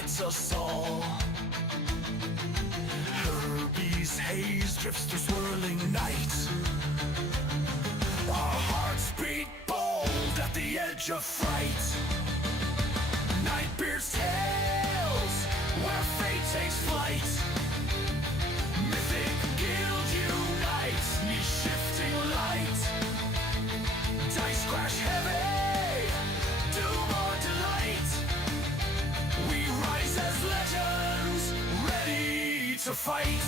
lights us all. Herby's haze drifts through swirling night. Our hearts beat bold at the edge of fright. Nightbeard's tales, where fate takes flight. Mythic guild unites, niche shifting light. Dice crash heavy, doom or delight. We rise as legends, ready to fight.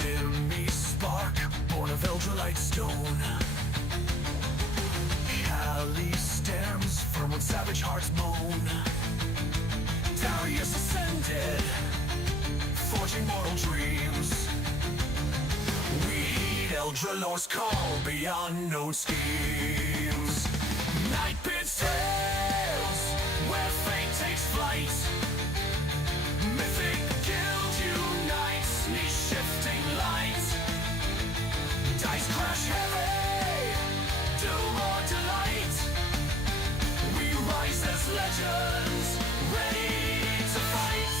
Dimmy spark, born of Eldrelite stone. Cali stems firm when savage hearts moan. Darius ascended, forging mortal dreams. We heed Eldralor's call beyond known schemes. Nightbeard's tales, where fate takes flight. Mythic guild unites, niche shifting light. Dice crash heavy, doom or delight. We rise as legends, ready to fight.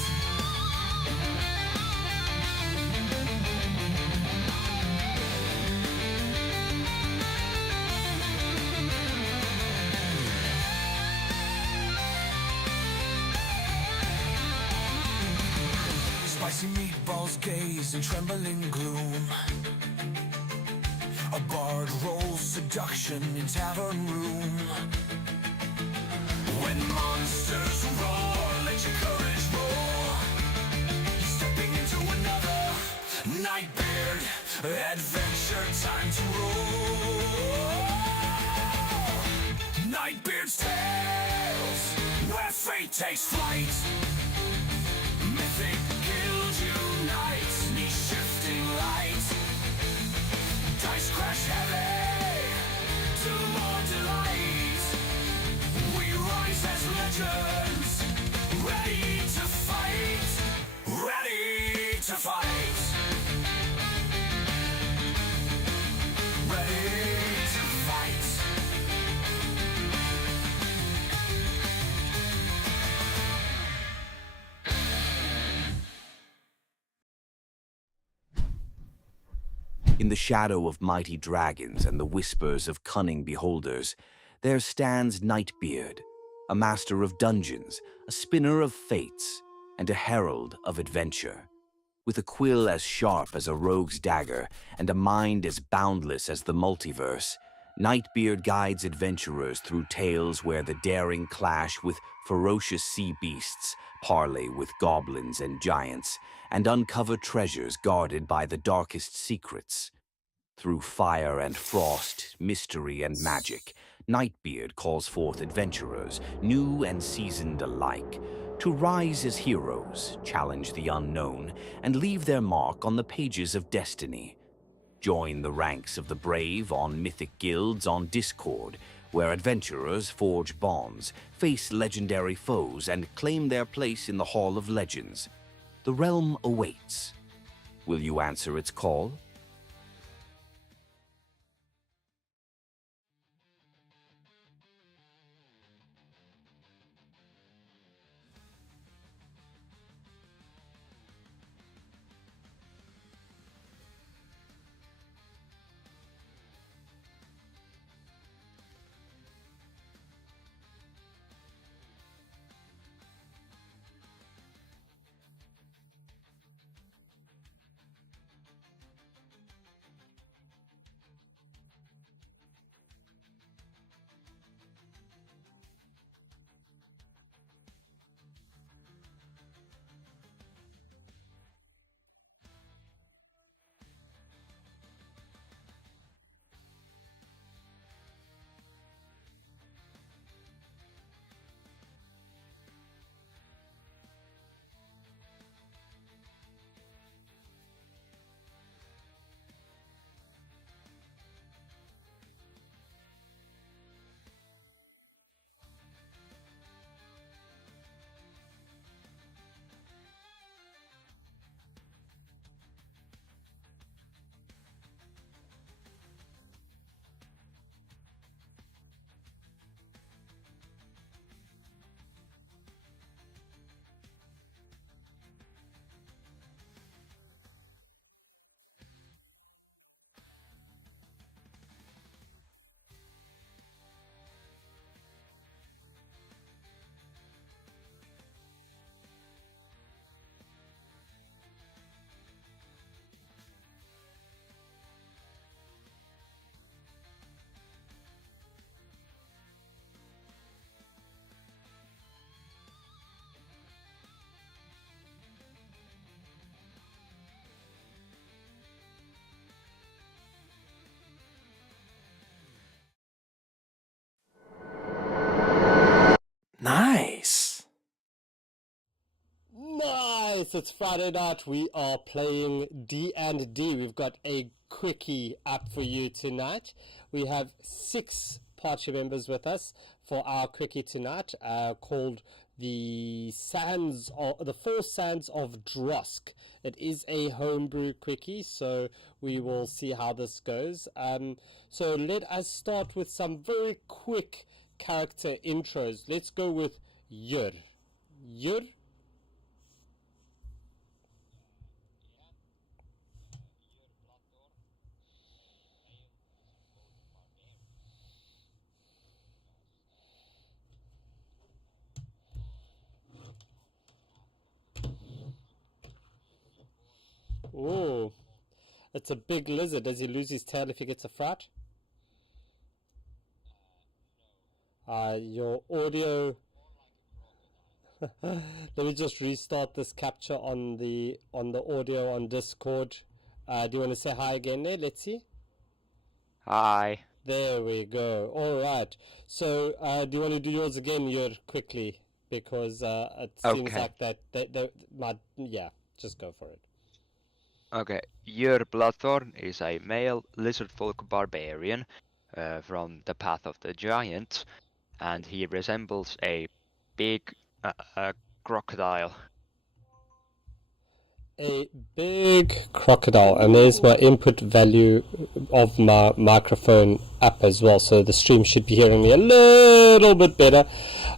Spicy meatballs gaze in trembling gloom. A bard rolls seduction in tavern room. When monsters roar, let your courage roar. Stepping into another Nightbeard adventure, time to roll. Nightbeard's tales, where fate takes flight. Mythic guild unites, niche shifting light. Dice crash heavy, doom or delight. We rise as legends, ready to fight. Ready to fight. Ready to fight. In the shadow of mighty dragons and the whispers of cunning beholders, there stands Nightbeard, a master of dungeons, a spinner of fates, and a herald of adventure. With a quill as sharp as a rogue's dagger and a mind as boundless as the multiverse, Nightbeard guides adventurers through tales where the daring clash with ferocious sea beasts, parley with goblins and giants, and uncover treasures guarded by the darkest secrets. Through fire and frost, mystery and magic, Nightbeard calls forth adventurers, new and seasoned alike, to rise as heroes, challenge the unknown, and leave their mark on the pages of destiny. Join the ranks of the brave on Mythic guilds on Discord, where adventurers forge bonds, face legendary foes, and claim their place in the Hall of Legends. The realm awaits. Will you answer its call? since it's Friday night, we are playing D&D. We've got a quickie up for you tonight. We have 6 party members with us for our quickie tonight, called the 4 Sands of Drosk. It is a homebrew quickie, so we will see how this goes. So let us start with some very quick character intros. Let's go with Yur. Yur? Oh, it's a big lizard. Does he lose his tail if he gets a fright? Your audio. Let me just restart this capture on the audio on Discord. Do you want to say hi again there? Let's see. Hi. There we go. All right. So, do you want to do yours again, Yur, quickly? Because it seems like that just go for it. Okay, Yer Bloodthorn is a male lizardfolk barbarian from the Path of the Giant, and he resembles a big crocodile. A big crocodile, and there's my input value of my microphone up as well, so the stream should be hearing me a little bit better.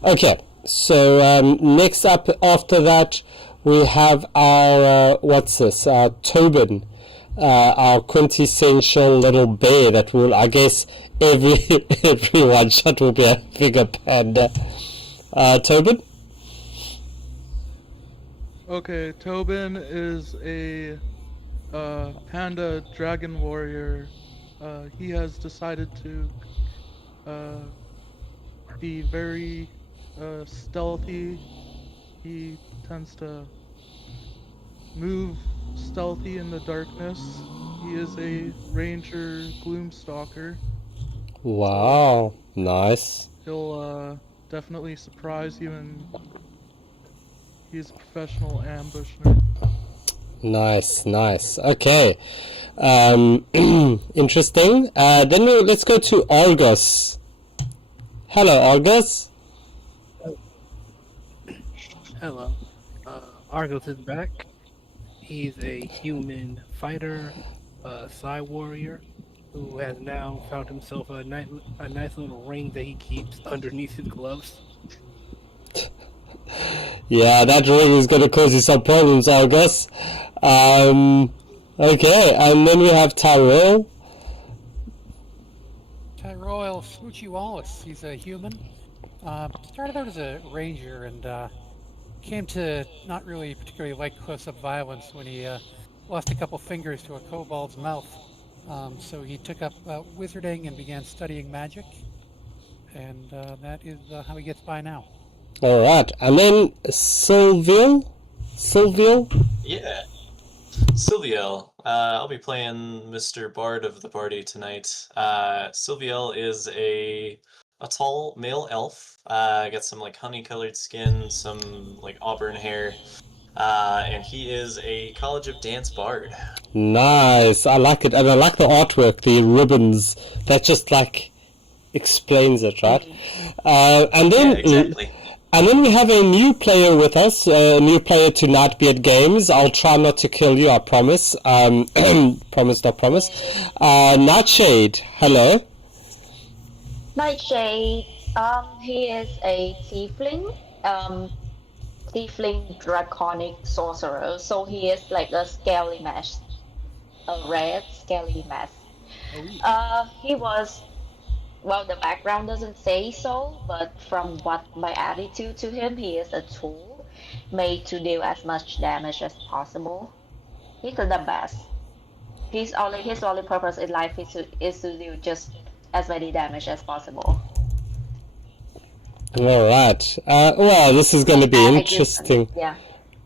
Okay, so next up after that we have our Tobin, our quintessential little bear that will, I guess, every one shot will be a bigger panda. Tobin? Okay, Tobin is a panda dragon warrior. He has decided to be very stealthy. He tends to move stealthy in the darkness. He is a ranger gloomstalker. Wow, nice. He'll definitely surprise you, and he's a professional ambusher. Nice. Okay. Interesting. Then let's go to Argus. Hello, Argus. Hello. Argos is back. He's a human fighter, a Psy warrior, who has now found himself a nice little ring that he keeps underneath his gloves. Yeah, that ring is going to cause you some problems, Argus. Okay, and then we have Tyrell. Tyrell Smoochie Wallace. He's a human. Started out as a ranger and came to not really particularly like close-up violence when he lost a couple fingers to a kobold's mouth. So he took up wizarding and began studying magic, and that is how he gets by now. All right, and then Sylviel. Yeah, Sylviel. I'll be playing Mr. Bard of the party tonight. Sylviel is a tall male elf. Got some like honey-colored skin, some like auburn hair, and he is a College of Dance bard. Nice, I like it, and I like the artwork, the ribbons. That just like explains it, right? And then. Yeah, exactly. And then we have a new player with us, a new player to Nightbeard Games. I'll try not to kill you, I promise. Promise, not promise. Nightshade, hello. Nightshade, he is a tiefling draconic sorcerer, so he is like a scaly mess, a red scaly mess. He was, well, the background doesn't say so, but from what my attitude to him, he is a tool made to do as much damage as possible. He's the best. His only purpose in life is to do just as many damage as possible. All right. Well, this is going to be interesting. Yeah.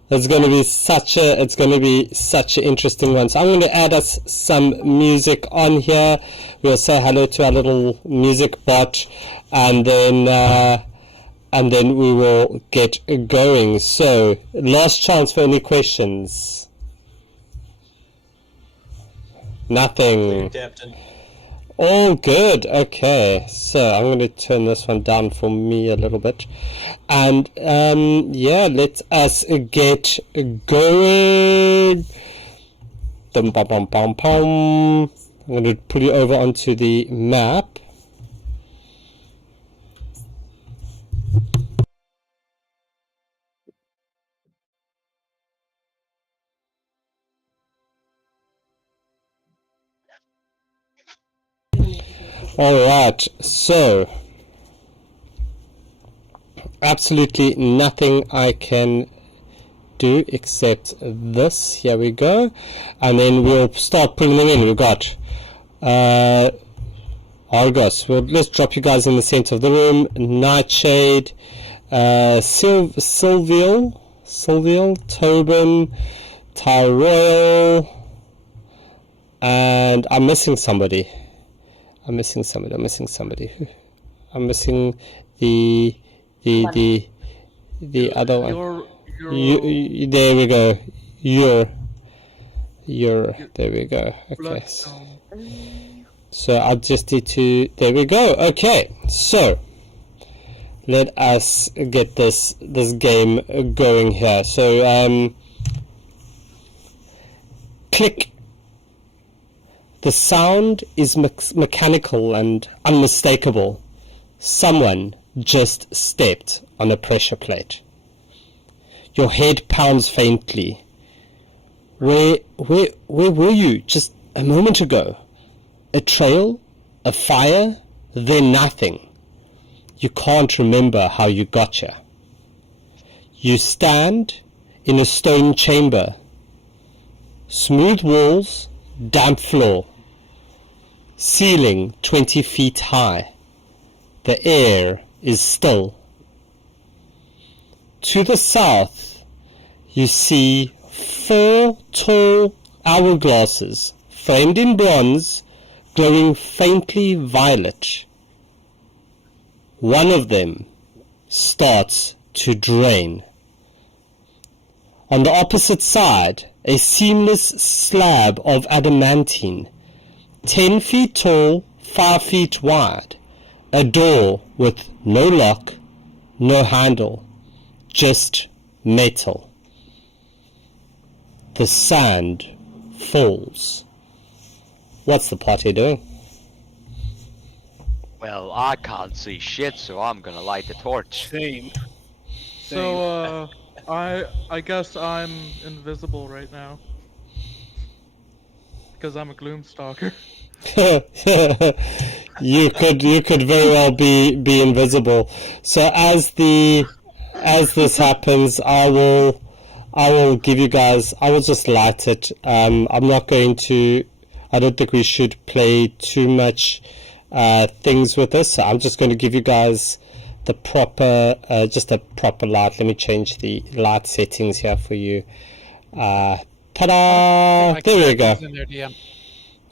It's going to be such an interesting one. So I'm going to add us some music on here. We'll say hello to our little music bot, and then and then we will get going. So, last chance for any questions. Nothing. Captain. All good. Okay, so I'm going to turn this one down for me a little bit, and yeah, let us get going. Dum bum bum bum bum. I'm going to put you over onto the map. Alright, so absolutely nothing I can do except this. Here we go, and then we'll start putting them in. We've got Argos. Well, let's drop you guys in the center of the room. Nightshade, Sylvial, Tobin, Tyroyal, and I'm missing somebody. I'm missing the other one. There we go. There we go. Okay. So I'll just need to. There we go. Okay. So let us get this game going here. So click. The sound is mechanical and unmistakable. Someone just stepped on a pressure plate. Your head pounds faintly. Where were you just a moment ago? A trail? A fire? Then nothing. You can't remember how you got here. You stand in a stone chamber. Smooth walls, damp floor. Ceiling 20 feet high. The air is still. To the south, you see 4 tall hourglasses, framed in bronze, glowing faintly violet. One of them starts to drain. On the opposite side, a seamless slab of adamantine, 10 feet tall, 5 feet wide, a door with no lock, no handle, just metal. The sand falls. What's the party doing? Well, I can't see shit, so I'm gonna light the torch. Same. So, I guess I'm invisible right now. Because I'm a Gloomstalker. You could very well be invisible. So as this happens, I will give you guys. I will just light it. I'm not going to. I don't think we should play too much things with this. So I'm just going to give you guys the proper, just a proper light. Let me change the light settings here for you. Ta-da! There we go.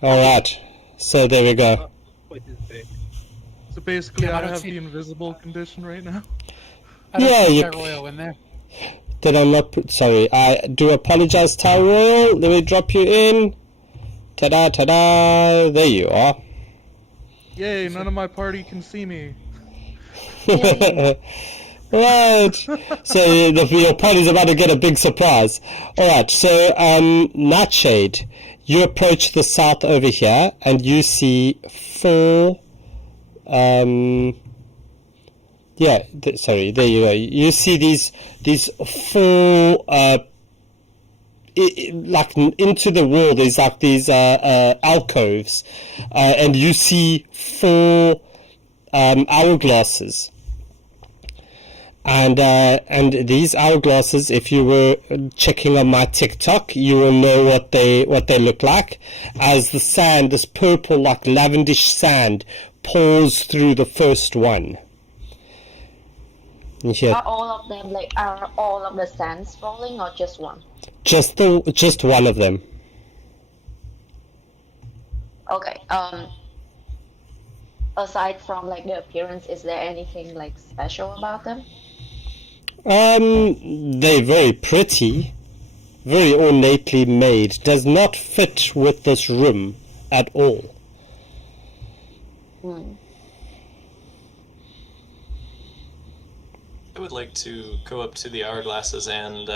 All right. So there we go. So basically, Yeah, I I don't have see- the invisible condition right now. I don't Yeah, see you- Royal in there. Did I not put, sorry, I do apologize, Tyroyal. Let me drop you in. Ta-da, ta-da. There you are. Yay, none of my party can see me. Right. So your party's about to get a big surprise. Alright, so Nightshade, you approach the south over here and you see 4 sorry, there you go. You see these 4 like into the wall. There's like these alcoves, and you see 4 hourglasses. And these hourglasses, if you were checking on my TikTok, you will know what they look like, as the sand, this purple like lavendish sand, pours through the first one. Here, Are all of them are all of the sands falling or just one? just one of them. aside from like the appearance, is there anything like special about them? They're very pretty, very ornately made. Does not fit with this room at all. I would like to go up to the hourglasses and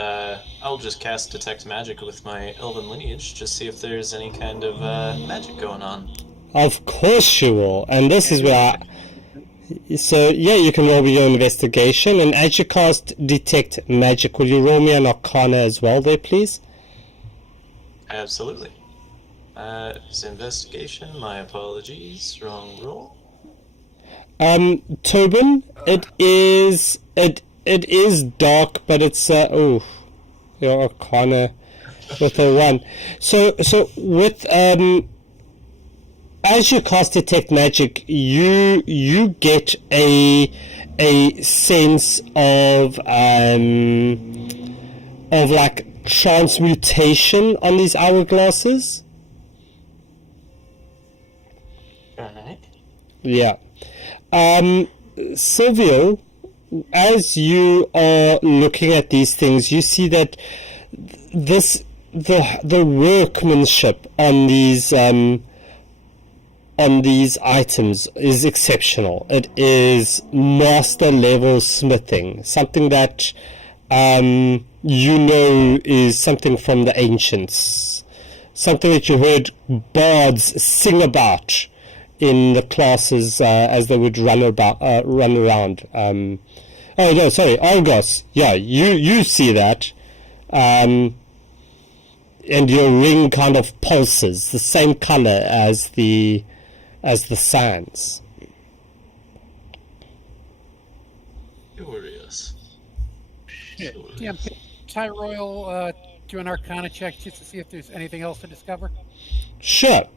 I'll just cast Detect Magic with my Elven Lineage, just see if there's any kind of magic going on. Of course you will, and this is where so yeah, you can roll your investigation, and as you cast Detect Magic, will you roll me an Arcana as well there, please? Absolutely. It's investigation, my apologies, wrong roll. Tobin, it is dark, but it's your Arcana with a 1. So with as you cast Detect Magic, you get a sense of like transmutation on these hourglasses. Alright. Yeah. Silvio, as you are looking at these things, you see that the workmanship on these items is exceptional. It is master level smithing, something that is something from the ancients, something that you heard bards sing about in the classes as they would run around. Oh no, sorry, Argos. Yeah, you see that, and your ring kind of pulses, the same color as the sands. Curious. Yeah, Tyroil, do an Arcana check just to see if there's anything else to discover. Sure.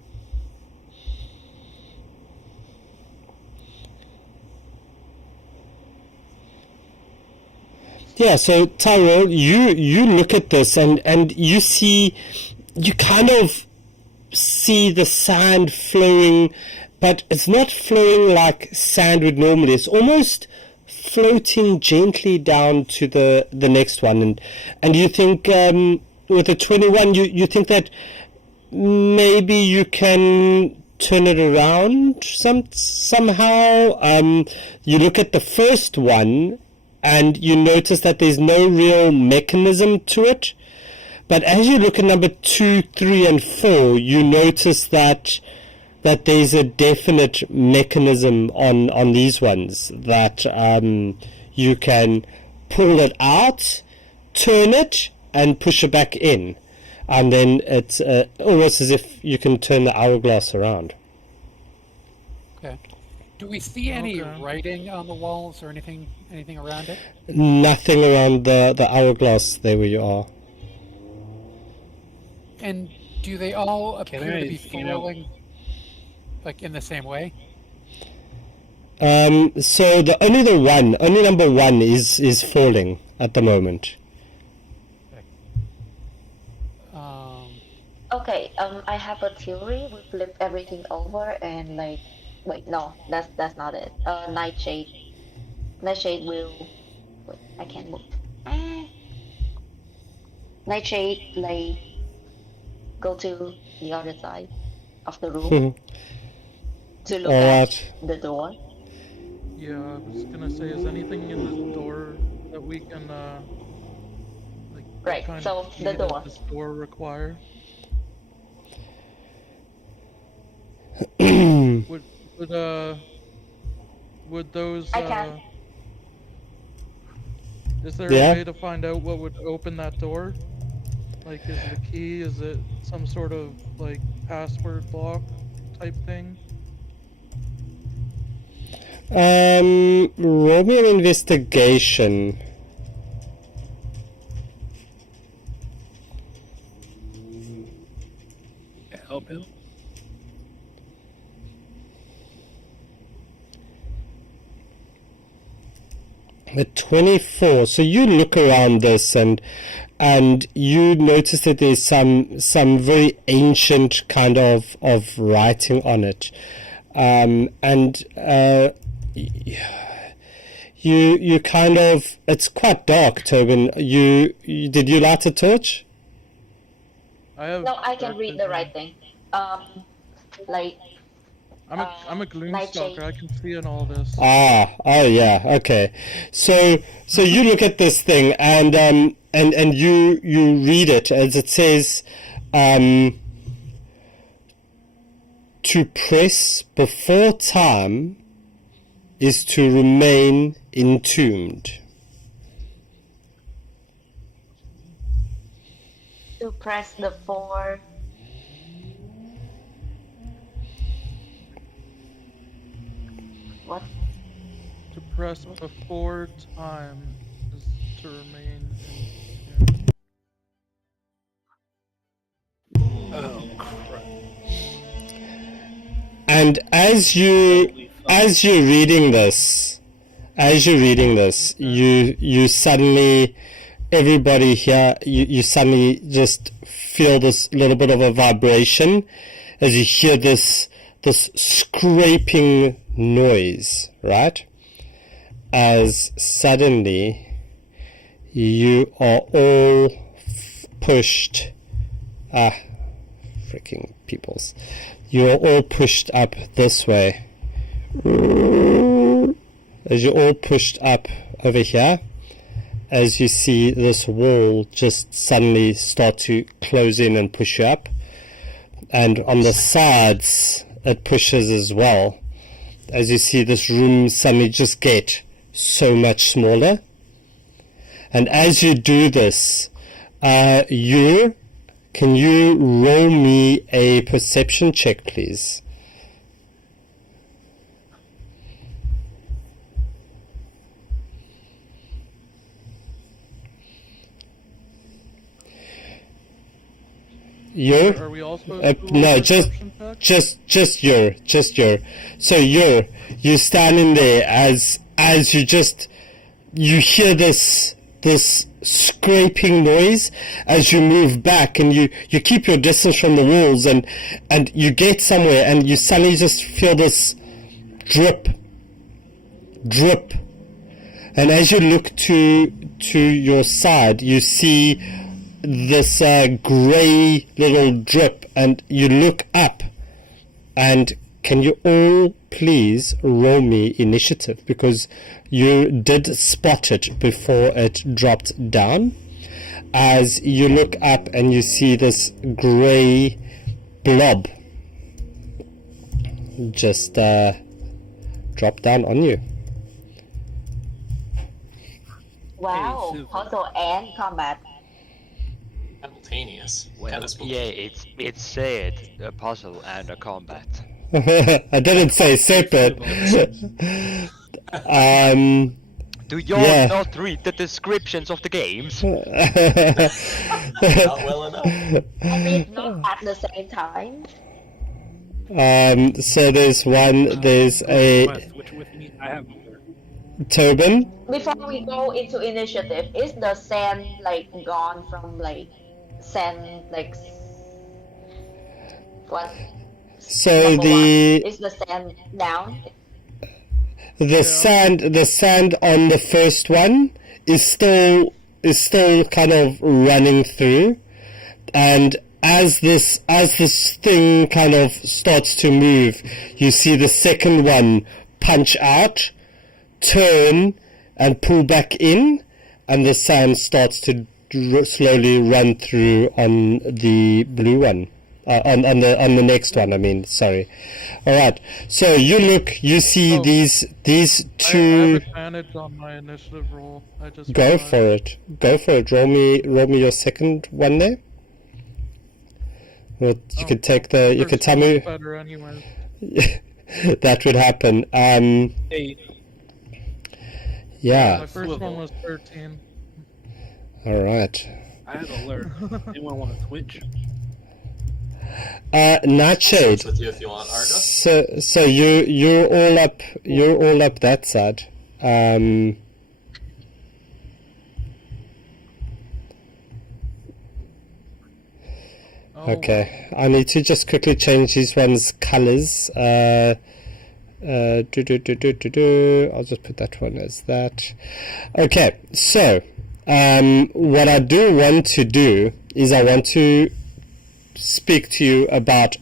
Yeah, so Tyrell, you look at this and you kind of see the sand flowing, but it's not flowing like sand would normally. It's almost floating gently down to the next one, and you think with a 21, you think that maybe you can turn it around somehow. You look at the first one, and you notice that there's no real mechanism to it. But as you look at number 2, 3, and 4, you notice that there's a definite mechanism on these ones, that you can pull it out, turn it, and push it back in. And then it's almost as if you can turn the hourglass around. Okay. Do we see any writing on the walls or anything around it? Nothing around the hourglass there where you are. And do they all appear to be flowing like in the same way? So only number 1 is falling at the moment. Okay, I have a theory. We flip everything over and like, wait, no, that's not it. Nightshade will, wait, I can't move. Nightshade, like, go to the other side of the room to look at the door. Yeah, I was gonna say, is anything in this door that we can, like, right, kind so of the door. This door require? would those, I can. Is there a way to find out what would open that door? Like, is the key, is it some sort of, like, password block type thing? Roll me an investigation. Help him. A 24. So you look around this and you notice that there's some very ancient kind of writing on it. and you kind of, it's quite dark, Tobin. Did you light a torch? No, I can read the writing. Like I'm a gloom Nightshade. stalker. I can see in all this. Oh yeah, okay. So you look at this thing and you read it as it says, to press before time is to remain entombed. To press the 4. What? To press before time is to remain in. Oh crap! And as you're reading this, you suddenly, everybody here, you suddenly just feel this little bit of a vibration as you hear this scraping noise, right? As suddenly you are all pushed, freaking peoples. You are all pushed up this way. As you're all pushed up over here, as you see this wall just suddenly start to close in and push you up. And on the sides, it pushes as well. As you see this room suddenly just get so much smaller. And as you do this, can you roll me a perception check, please? Are we all supposed to roll no, a perception check? just your. So you standing there as you hear this scraping noise as you move back, and you keep your distance from the walls, and you get somewhere and you suddenly just feel this drip, and as you look to your side, you see this grey little drip, and you look up. And can you all please roll me initiative, because you did spot it before it dropped down. As you look up and you see this grey blob just drop down on you. Wow. Also and combat. Simultaneous. Well, Kinda spooky. yeah, it's said a puzzle and a combat. I didn't say separate. Do you Yeah. not read the descriptions of the games? Not well enough. I mean, not at the same time. So there's a Which with me, I have. Tobin. Before we go into initiative, is the sand like gone from like sand like what? So Number the one, is the sand down? the sand on the first one is still kind of running through, and as this thing kind of starts to move, you see the second one punch out, turn, and pull back in, and the sand starts to slowly run through on the blue one. On the next one, I mean, sorry. All right. So you see these I two. have advantage on my initiative roll. I just Go realized. for it. Go for it. Roll me your second one there. Well, you could take the. You First could tell one was me better anyway. that would happen. Hey, Yeah. My first one was 13. All right. I have an alert. Anyone want to switch? Nightshade. Switch with you if you want, Argo. So you're all up. You're all up that side. Oh, Okay, I need to just quickly change these ones' colors. I'll just put that one as that. Okay, so what I do want to do is I want to speak to you about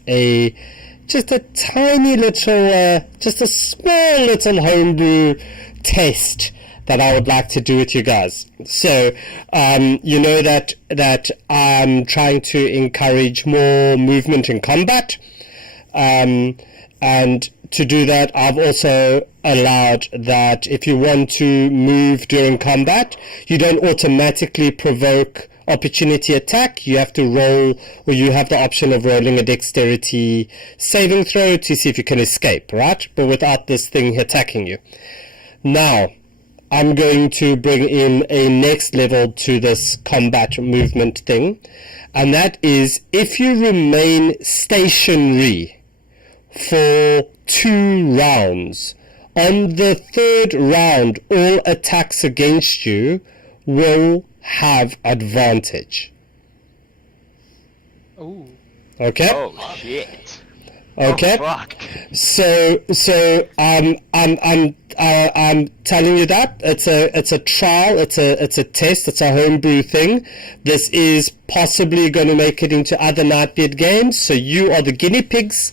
just a tiny little, just a small little homebrew test that I would like to do with you guys. So, you know that I'm trying to encourage more movement in combat, and to do that, I've also allowed that if you want to move during combat, you don't automatically provoke opportunity attack. You have to roll, or you have the option of rolling a dexterity saving throw to see if you can escape, right? But without this thing attacking you. Now, I'm going to bring in a next level to this combat movement thing, and that is if you remain stationary for 2 rounds. On the 3rd round, all attacks against you will have advantage. Oh. Okay? Oh shit. Okay. Oh, fuck. So I'm telling you that it's a trial, it's a test, it's a homebrew thing. This is possibly going to make it into other Nightbeard games. So you are the guinea pigs,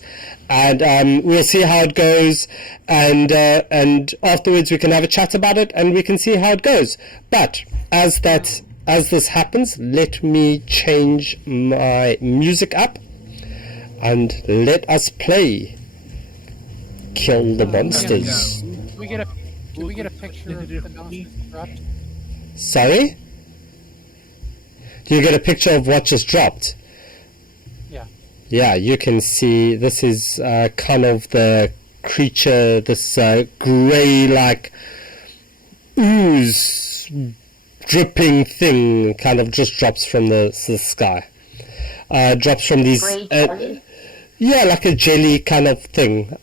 and we'll see how it goes. And afterwards we can have a chat about it, and we can see how it goes. But as this happens, let me change my music up. And let us play Kill the Monsters. Can we get a picture of the monsters dropped? Sorry? Do you get a picture of what just dropped? Yeah. Yeah, you can see this is kind of the creature, this grey like ooze dripping thing kind of just drops from the sky. Drops from these yeah, like a jelly kind of thing.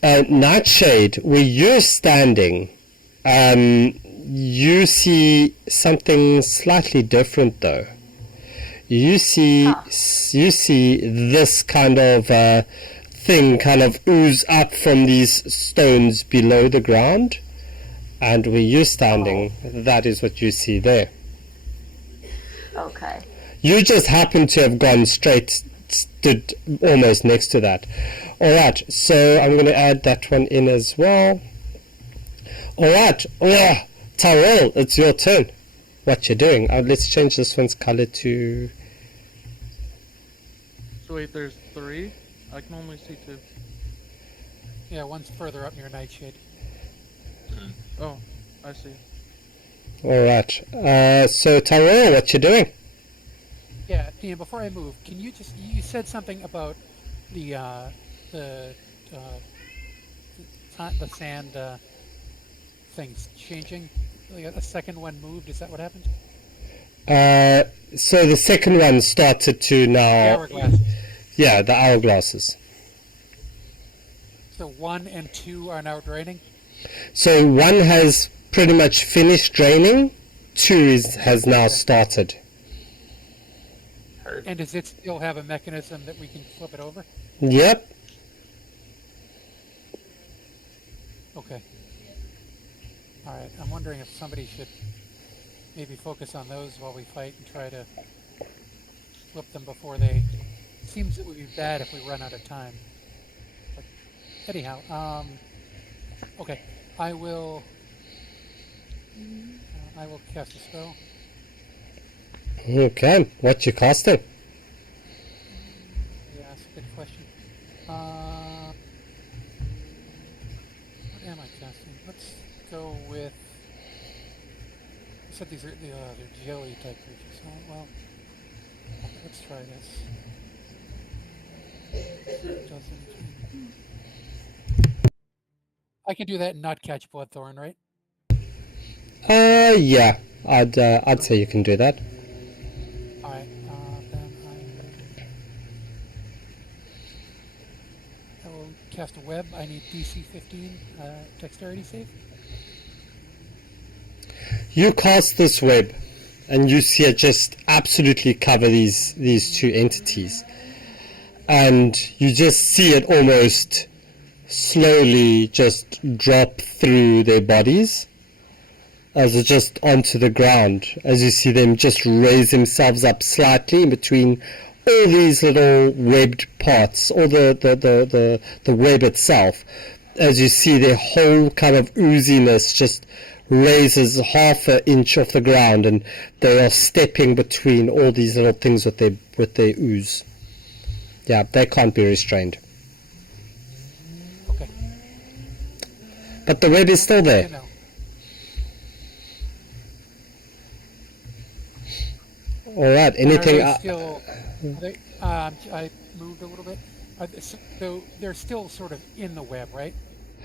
Nightshade, where you're standing, you see something slightly different though. You see this kind of thing kind of ooze up from these stones below the ground, and where you're standing, that is what you see there. Okay. You just happen to have gone straight, stood almost next to that. Alright, so I'm going to add that one in as well. Alright, Tyrell, it's your turn. What you doing? Let's change this one's color to... So wait, there's 3? I can only see 2. Yeah, one's further up near Nightshade. Oh, I see. Alright, so Tyrell, what you doing? Yeah, Dean, before I move, can you you said something about the sand things changing? Like a second one moved, is that what happened? So the second one started to now... The hourglasses. Yeah, the hourglasses. So 1 and 2 are now draining? So 1 has pretty much finished draining, 2 has now started. And does it still have a mechanism that we can flip it over? Yep. Okay. Alright, I'm wondering if somebody should maybe focus on those while we fight and try to flip them before they... Seems it would be bad if we run out of time. But anyhow, okay. I will cast a spell. Okay, what you casting? Yeah, that's a good question. What am I casting? Let's go with... I said these are they're jelly type creatures. Oh, well, let's try this. I can do that and not catch Bloodthorn, right? Yeah, I'd say you can do that. Alright, then I will cast a web. I need DC 15 dexterity save. You cast this web, and you see it just absolutely cover these 2 entities. And you just see it almost slowly just drop through their bodies as it just onto the ground, as you see them just raise themselves up slightly in between all these little webbed parts, or the web itself. As you see, their whole kind of ooziness just raises half an inch off the ground, and they are stepping between all these little things with their ooze. Yeah, they can't be restrained. Okay. But the web is still there. You know. All right. Anything? Are they still? I moved a little bit. So they're still sort of in the web, right?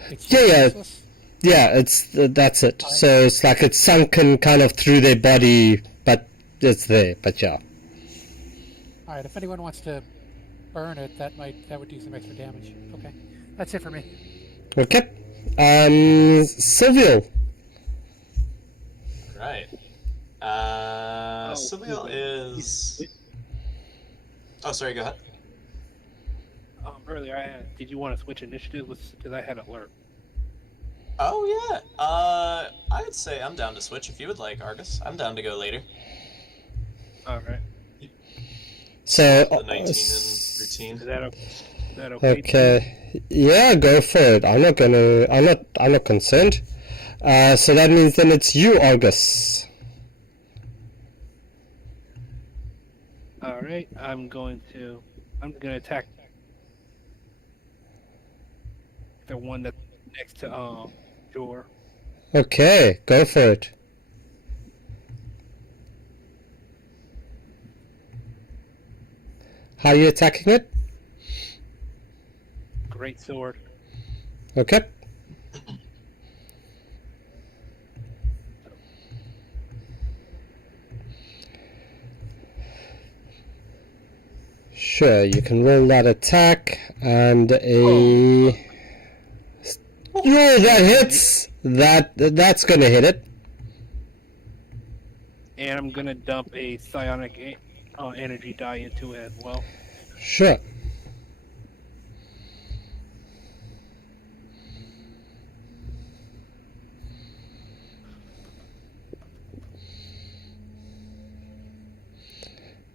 It's Yeah. useless? Yeah, that's it. So it's like it's sunken kind of through their body, but it's there. But yeah. All right. If anyone wants to burn it, that would do some extra damage. Okay, that's it for me. Okay. Sylvia. Right. Sylvia is. Oh, sorry. Go ahead. Earlier I had. Did you want to switch initiative? Because I had alert. Oh yeah. I'd say I'm down to switch if you would like, Argus. I'm down to go later. All right. So. The 19 and routine. Is that okay? Okay. Yeah, go for it. I'm not concerned. So that means then it's you, Argus. All right. I'm gonna attack the one that's next to Jor. Okay, go for it. How are you attacking it? Great sword. Okay. Sure, you can roll that attack and a. Yeah, that hits. That's gonna hit it. And I'm gonna dump a psionic energy die into it as well. Sure.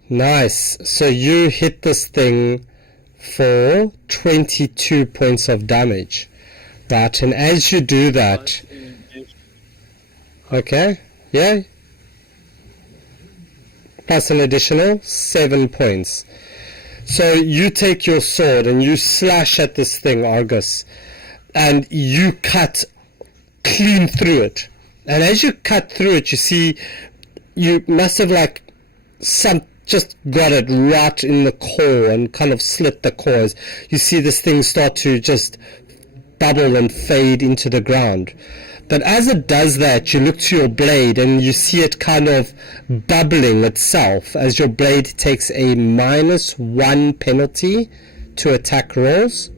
Nice. So you hit this thing for 22 points of damage. Right, and as you do that... Okay, yeah. Plus an additional 7 points. So you take your sword and you slash at this thing, Argus, and you cut clean through it. And as you cut through it, you see you must have just got it right in the core and kind of slit the cores. You see this thing start to just bubble and fade into the ground. But as it does that, you look to your blade and you see it kind of bubbling itself as your blade takes a -1 penalty to attack rolls.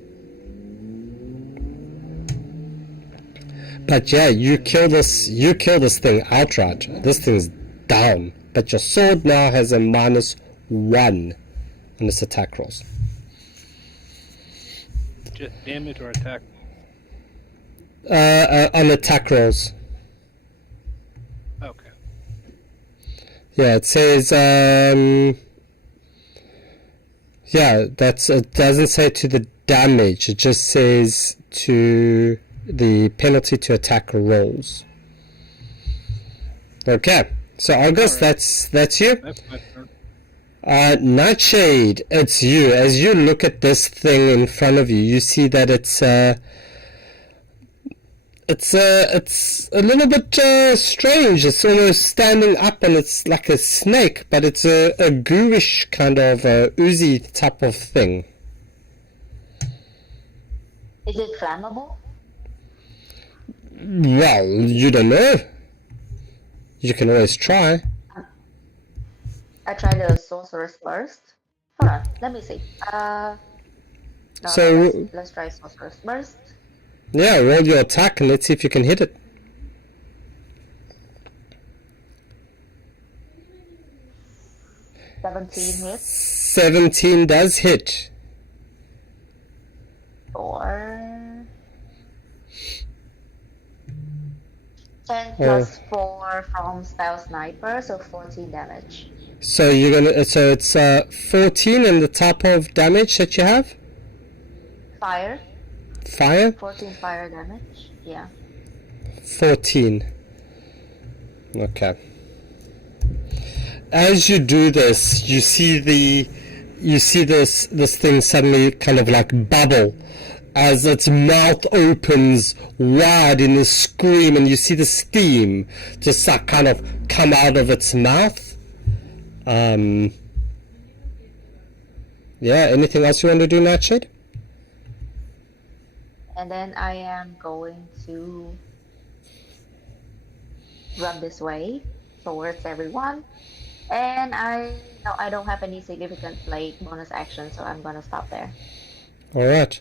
But yeah, you kill this thing outright. This thing's down. But your sword now has a -1 on its attack rolls. Just damage or attack? On attack rolls. Okay. Yeah, it says, yeah, it doesn't say to the damage, it just says to the penalty to attack rolls. Okay, so August, right. that's you? That's my turn. Nightshade, it's you. As you look at this thing in front of you, you see that it's a little bit strange. It's almost standing up and it's like a snake, but it's a gooish kind of oozy type of thing. Is it flammable? Well, you don't know. You can always try. I try the sorcerer's burst. Hold on, let me see. No, So- let's try sorcerer's burst. Yeah, roll your attack and let's see if you can hit it. 17 hits. 17 does hit. Or 10 Oh. plus 4 from spell sniper, so 14 damage. So you're gonna. So it's 14 and the type of damage that you have. Fire. Fire. 14 fire damage. Yeah. 14. Okay. As you do this, you see this thing suddenly kind of like bubble as its mouth opens wide in a scream, and you see the steam just like kind of come out of its mouth. Yeah, anything else you want to do, Nightshade? And then I am going to run this way towards everyone. And I don't have any significant like bonus action, so I'm gonna stop there. Alright.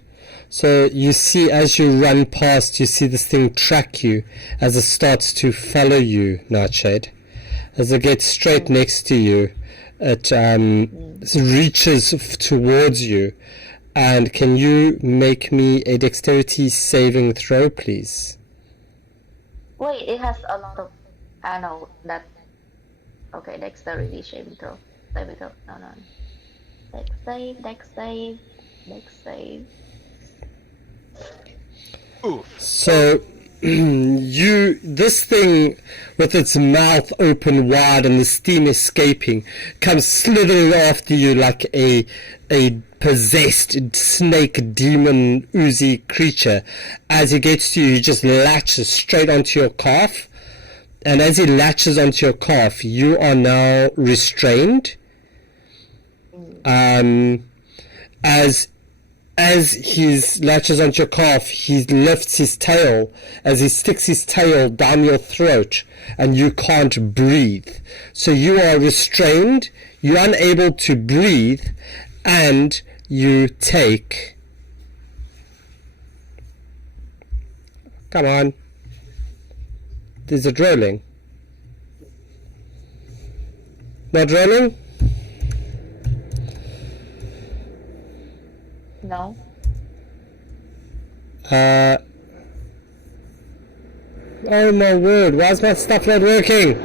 So you see as you run past, you see this thing track you as it starts to follow you, Nightshade. As it gets straight next to you, it reaches towards you. And can you make me a dexterity saving throw, please? Wait, it has a lot of... I know that... Okay, dexterity saving throw. Saving throw. No. Dex save. Oof. So this thing with its mouth open wide and the steam escaping comes slithering after you like a possessed snake demon oozy creature. As he gets to you, he just latches straight onto your calf, and as he latches onto your calf, you are now restrained. As he latches onto your calf, he lifts his tail as he sticks his tail down your throat, and you can't breathe. So you are restrained, you're unable to breathe, and you take... Come on. Is it rolling? Not rolling? No. Oh my word, why is my stuff not working?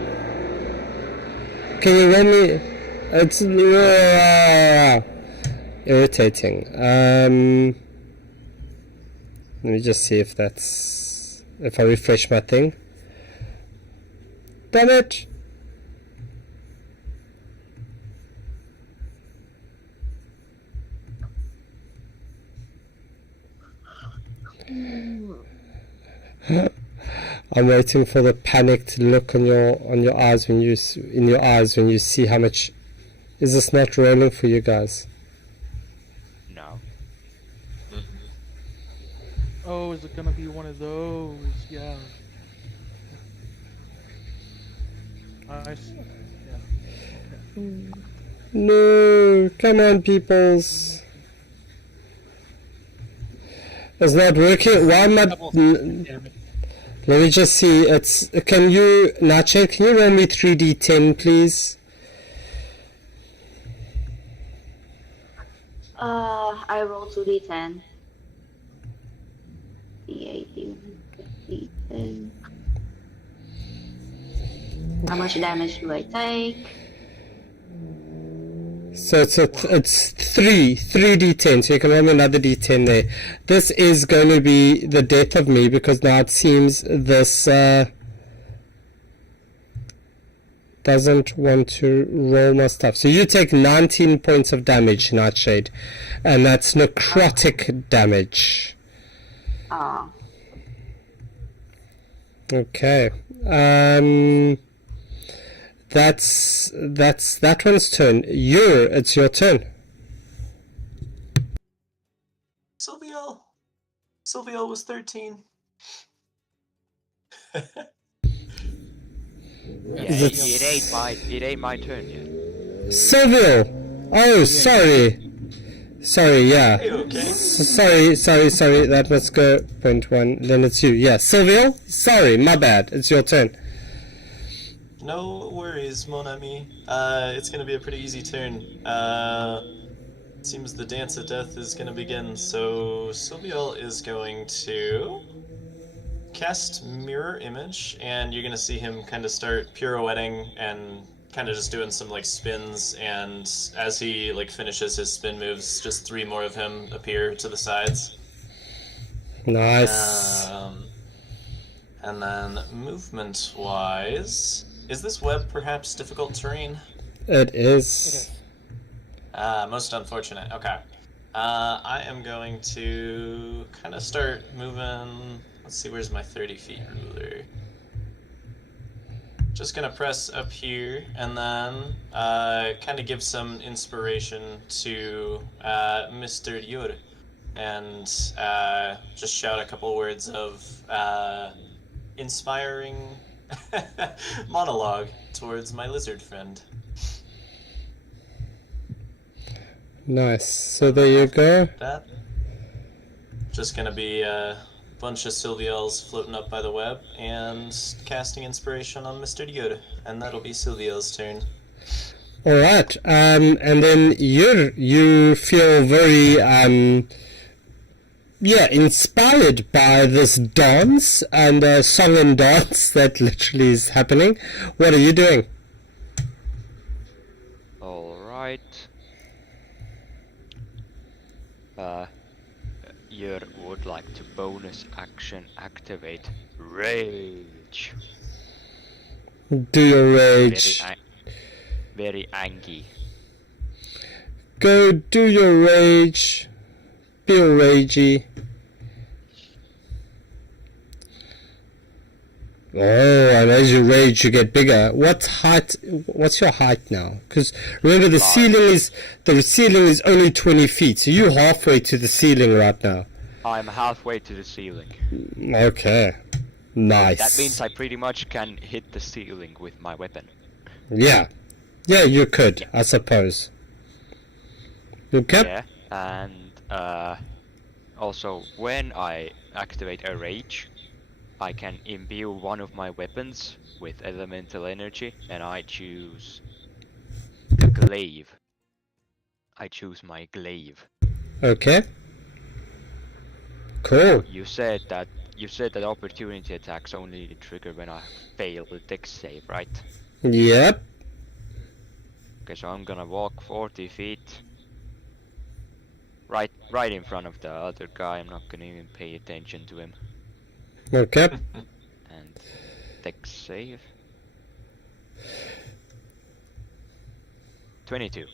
Can you run me? It's irritating. Let me just see if I refresh my thing. Damn it! I'm waiting for the panicked look on your eyes when you see how much. Is this not rolling for you guys? No. Oh, is it gonna be one of those? Yeah. Nice. Yeah. Okay. No, come on, peoples. It's not working. Why am I? Let me just see. Can you, Nacho? Can you roll me 3d10, please? I roll 2d10. D8, D10. How much damage do I take? So it's 3d10, so you can roll me another d10 there. This is going to be the death of me, because now it seems this doesn't want to roll my stuff. So you take 19 points of damage, Nightshade, and that's necrotic damage. Ah. Okay. That's that one's turn. It's your turn. Sylviel was 13. Yeah, it ain't my turn yet. Sylviel! Oh, sorry. Sorry, yeah. Are you okay? Sorry. That must go point one. Then it's you. Yeah, Sylviel? Sorry, my bad. It's your turn. No worries, mon ami. It's gonna be a pretty easy turn. Seems the dance of death is gonna begin, so Sylviel is going to cast Mirror Image, and you're gonna see him kind of start pirouetting and kind of just doing some like spins, and as he like finishes his spin moves, just 3 more of him appear to the sides. Nice. And then movement-wise, is this web perhaps difficult terrain? It is. Most unfortunate. Okay. I am going to kind of start moving. Let's see, where's my 30 feet ruler? Just gonna press up here and then kind of give some inspiration to Mr. Yur and just shout a couple words of inspiring monologue towards my lizard friend. Nice. So there you go. That. Just gonna be a bunch of Sylviels floating up by the web and casting inspiration on Mr. Yur, and that'll be Sylviel's turn. All right. And then you feel very inspired by this dance and song and dance that literally is happening. What are you doing? Alright. Yer would like to bonus action activate Rage. Do your rage. Very angry. Go do your rage. Be ragey. Oh, and as you rage, you get bigger. What's your height now? Because remember, the ceiling is only 20 feet, so you're halfway to the ceiling right now. I'm halfway to the ceiling. Okay, nice. That means I pretty much can hit the ceiling with my weapon. Yeah, you could, I suppose. Okay. Yeah, and also when I activate a rage, I can imbue one of my weapons with elemental energy, and I choose the glaive. I choose my glaive. Okay. Cool. You said that opportunity attacks only trigger when I fail the dex save, right? Yep. Okay, so I'm gonna walk 40 feet. Right in front of the other guy. I'm not gonna even pay attention to him. Okay. And dex save. 22.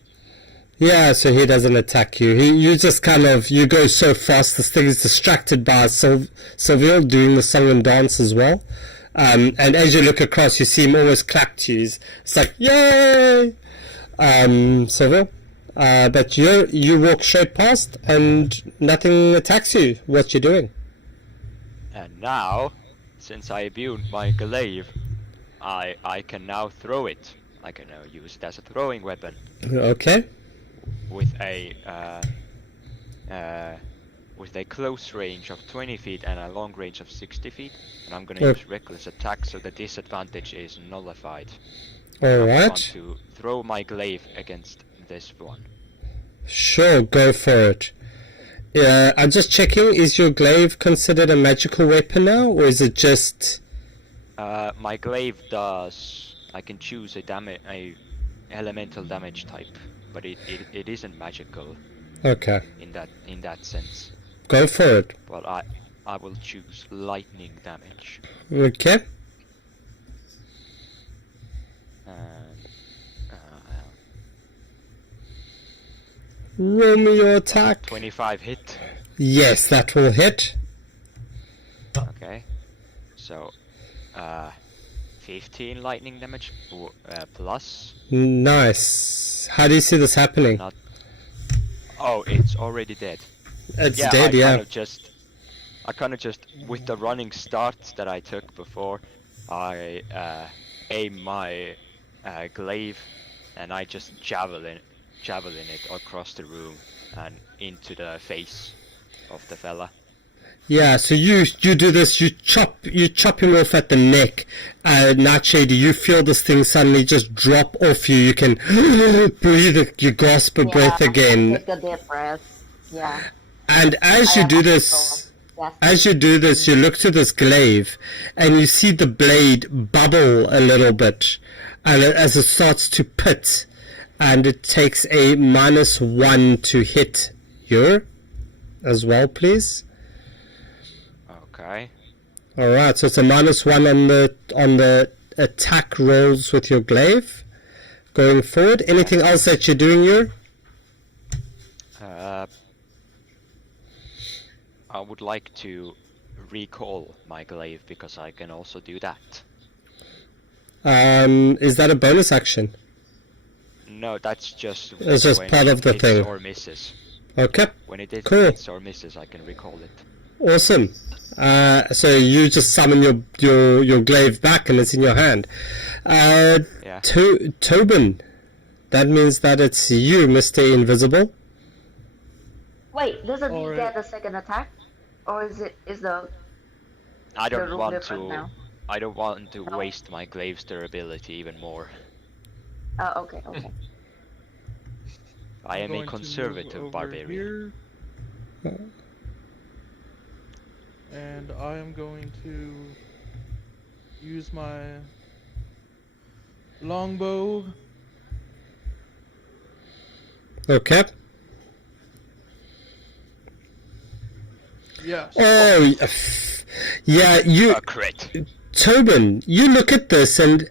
Yeah, so he doesn't attack you. You just you go so fast, this thing is distracted by Sylviel doing the song and dance as well. And as you look across, you see him always clap to you. It's like, yay! Sylviel. But you walk straight past and nothing attacks you. What you doing? And now, since I imbued my glaive, I can now throw it. I can now use it as a throwing weapon. Okay. With a close range of 20 feet and a long range of 60 feet, and I'm gonna use reckless attack, so the disadvantage is nullified. Alright. I want to throw my glaive against this one. Sure, go for it. I'm just checking, is your glaive considered a magical weapon now, or is it just... My glaive does... I can choose a elemental damage type, but it isn't magical. Okay. In that sense. Go for it. Well, I will choose lightning damage. Okay. Roll me your attack. 25 hit. Yes, that will hit. Okay. So, 15 lightning damage plus. Nice. How do you see this happening? Oh, it's already dead. It's dead, yeah. I kind of just, with the running start that I took before, I aim my glaive and I just javelin it across the room and into the face of the fella. Yeah, so you do this, you chop him off at the neck. Nightshade, you feel this thing suddenly just drop off you. You can breathe, you grasp a breath again. Take a deep breath. Yeah. And as you do this, Yes. as you do this, you look to this glaive, and you see the blade bubble a little bit, and as it starts to pit, and it takes a -1 to hit you as well, please. Okay. All right, so it's a -1 on the attack rolls with your glaive. Going forward, anything else that you're doing here? I would like to recall my glaive because I can also do that. Is that a bonus action? No, that's just. It's just when part it of the hits thing. Or misses. Okay, When it cool. hits or misses, I can recall it. Awesome. So you just summon your glaive back and it's in your hand. Yeah. Tobin, that means that it's you, Mr. Invisible. Wait, doesn't he Alright. get a second attack? Or is the I the don't rule want different to. now? I don't want to No. waste my glaive's durability even more. Oh, okay, okay. I am I'm a going to move conservative over barbarian. here. And I am going to use my longbow. Okay. Yes. Oh, yeah, you... A crit. Tobin, you look at this and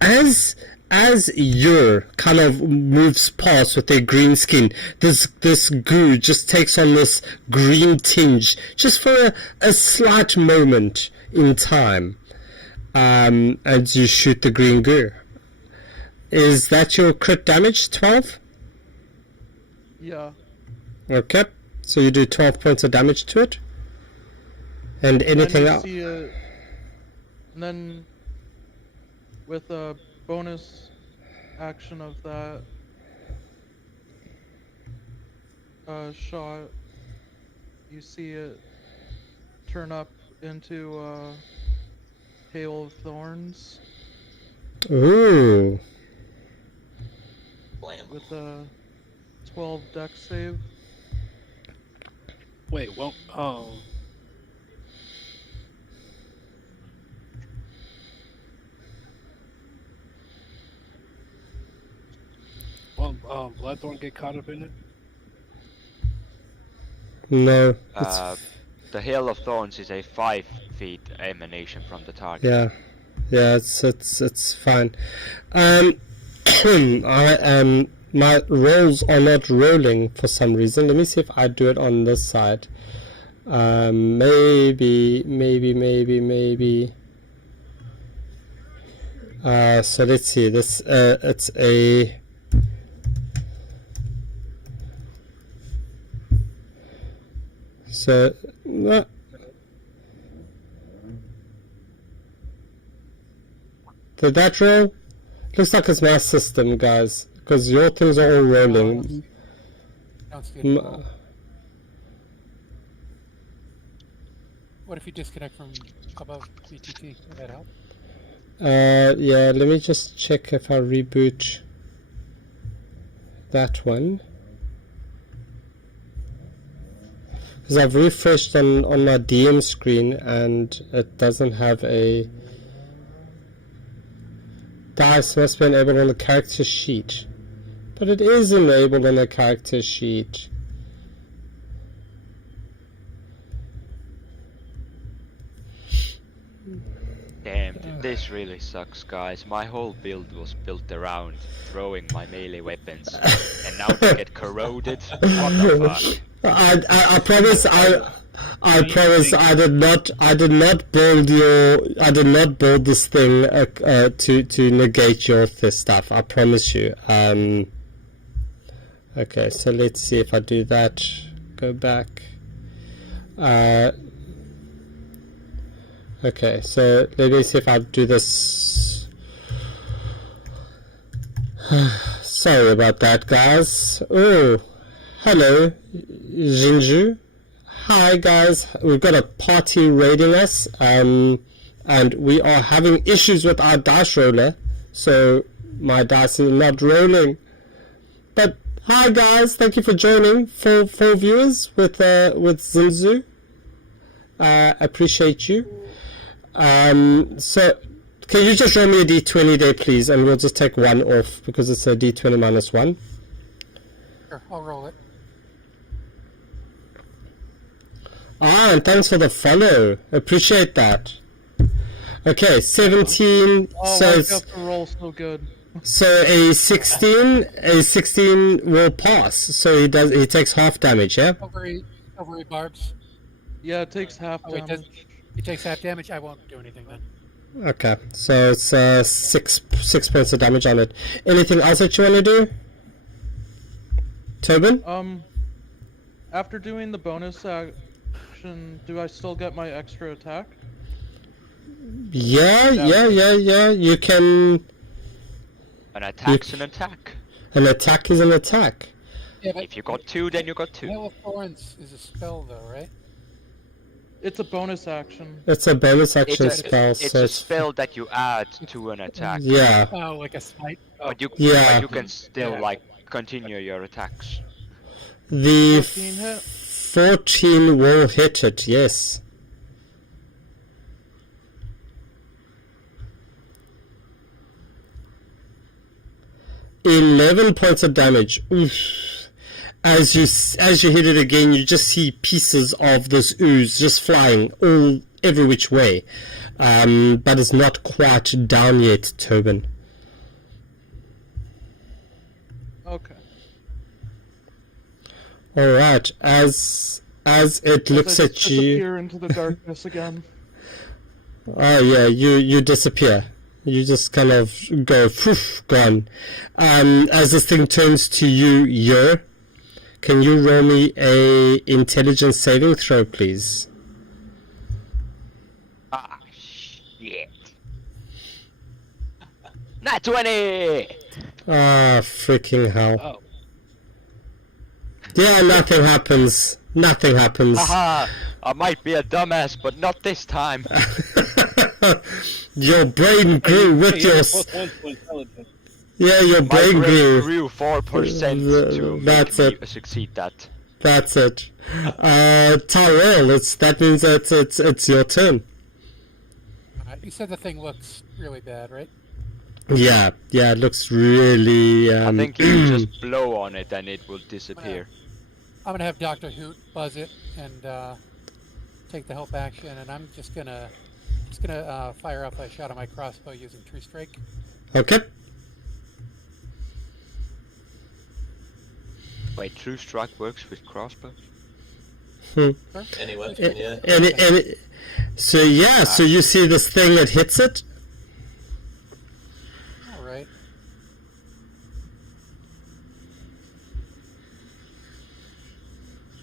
as Ur kind of moves past with their green skin, this goo just takes on this green tinge just for a slight moment in time. And you shoot the green goo. Is that your crit damage? 12? Yeah. Okay. So you do 12 points of damage to it. And anything Then else? you see and then with a bonus action of that shot, you see it turn up into a hail of thorns Ooh. Blam. with a 12 dex save. Wait, well, Bloodthorn get caught up in it? No. The Hail of Thorns is a 5 feet emanation from the target. Yeah, it's fine. My rolls are not rolling for some reason. Let me see if I do it on this side. Maybe. So let's see. This it's a. So. Did that roll? Looks like it's my system, guys, because your things are all rolling. Sounds good. Well, what if you disconnect from above BTT? Would that help? Yeah, let me just check if I reboot that one. Because I've refreshed on my DM screen and it doesn't have a... Dice must be enabled on the character sheet. But it is enabled on the character sheet. Damn, this really sucks, guys. My whole build was built around throwing my melee weapons, and now they get corroded. What the fuck? I promise I did not build this thing to negate your stuff. I promise you. Okay, so let's see if I do that. Go back. Okay, so let me see if I do this. Sorry about that, guys. Oh, hello, Jinju. Hi, guys. We've got a party raiding us, and we are having issues with our dice roller, so my dice is not rolling. But hi, guys. Thank you for joining. Four viewers with Zinzu. Appreciate you. So, can you just roll me a d20 there, please? And we'll just take one off because it's a d20 minus 1. Sure, I'll roll it. Ah, and thanks for the follow. Appreciate that. Okay, 17. Oh, So why it's, do you have to roll so good? so a 16 will pass. So he takes half damage, yeah? Over 8 barbs. Yeah, it takes half Oh, wait, damage. he takes half damage? I won't do anything then. Okay, so it's 6 points of damage on it. Anything else that you want to do? Tobin? After doing the bonus action, do I still get my extra attack? Yeah. You can... An attack's an attack. An attack is an attack. Yeah, but If you got 2, then you got 2. Hail of Thorns is a spell, though, right? It's a bonus action. It's a bonus action It's spell, it's so a spell that you add to an attack. yeah. Oh, like a smite? Oh, But you, Yeah. but you can still like continue your attacks. The 14 hit. 14 will hit it, yes. $11 points of damage. Oof. As you hit it again, you just see pieces of this ooze just flying every which way. But it's not quite down yet, Tobin. Okay. Alright, as it looks I at just you... disappear into the darkness again. Oh yeah, you disappear. You just kind of go, poof, gone. As this thing turns to you, can you roll me a intelligence saving throw, please? Ah, shit. Nat 20! Ah, freaking hell. Oh. Yeah, nothing happens. Nothing happens. Haha! I might be a dumbass, but not this time. Your brain grew with your... Yeah, your My brain brain grew. grew 4% to That's make me it. succeed that. That's it. Tyrell, that means that it's your turn. You said the thing looks really bad, right? Yeah, it looks really... I think you just blow on it and it will disappear. I'm gonna have Dr. Hoot buzz it and take the help action, and I'm just gonna fire off a shot on my crossbow using True Strike. Okay. Wait, True Strike works with crossbows? Any weapon, yeah. So yeah, so you see this thing that hits it? All right.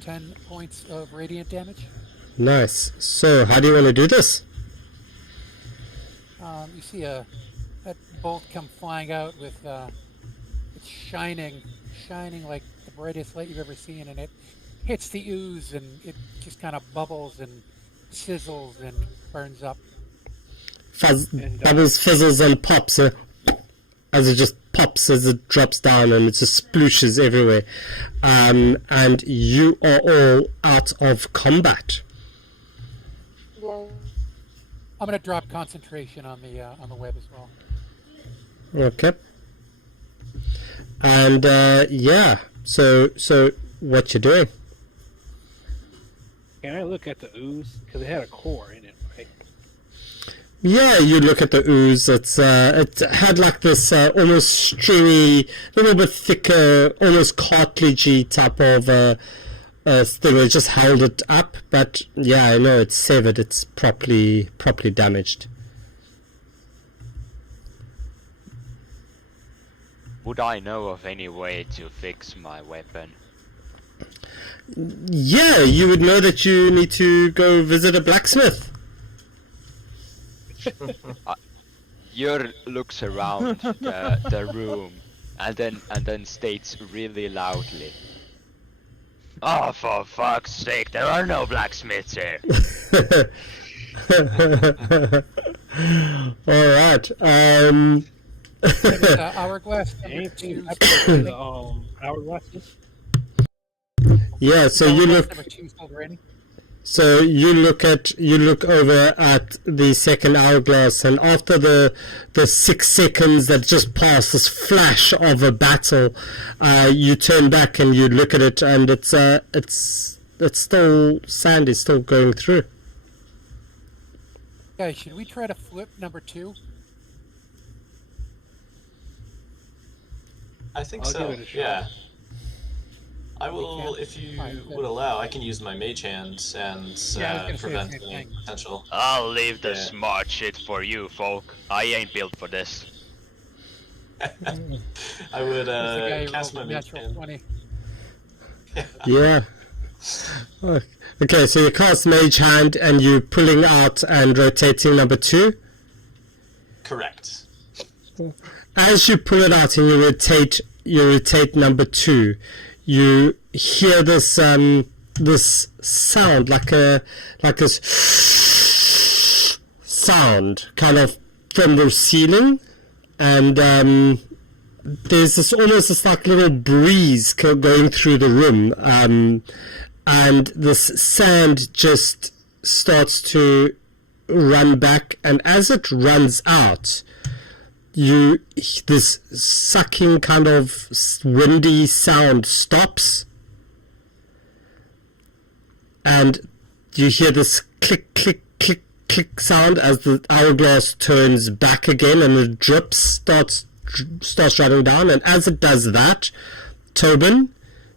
Ten points of radiant damage. Nice. So how do you want to do this? You see that bolt come flying out with it's shining like the brightest light you've ever seen, and it hits the ooze, and it just kind of bubbles and sizzles and burns up. Bubbles, fizzles, and pops as it just pops as it drops down, and it just splooshes everywhere. And you are all out of combat. I'm gonna drop concentration on the web as well. Okay. And yeah, so what you doing? Can I look at the ooze? Because it had a core in it, right? Yeah, you look at the ooze. It had like this almost stringy, little bit thicker, almost cartilagey type of thing. It just held it up, but yeah, I know it's severed. It's properly damaged. Would I know of any way to fix my weapon? Yeah, you would know that you need to go visit a blacksmith. Yer looks around the room and then states really loudly, "Oh, for fuck's sake, there are no blacksmiths here." Alright, Hourglass number Anything 2. I put the hourglasses? yeah, so you look... Number 2 sold ready. So you look over at the second hourglass, and after the 6 seconds that just passed, this flash of a battle, you turn back and you look at it, and it's still, sand is still going through. Guys, should we try to flip number 2? I think I'll so. give it a shot. Yeah. I will, if you would allow, I can use my mage hand and Yeah, I was gonna say the prevent same any thing. potential. I'll leave the Yeah. smart shit for you, folk. I ain't built for this. I would Who's the guy who cast rolled my a mage natural hand. 20? Yeah. Oh, okay, so you cast Mage Hand and you're pulling out and rotating number 2. Correct. As you pull it out and you rotate number 2, you hear this this sound like this sound kind of from the ceiling, and there's almost like little breeze going through the room, and this sand just starts to run back, and as it runs out, this sucking kind of windy sound stops, and you hear this click, click, click, click sound as the hourglass turns back again, and the drips starts running down. And as it does that, Tobin,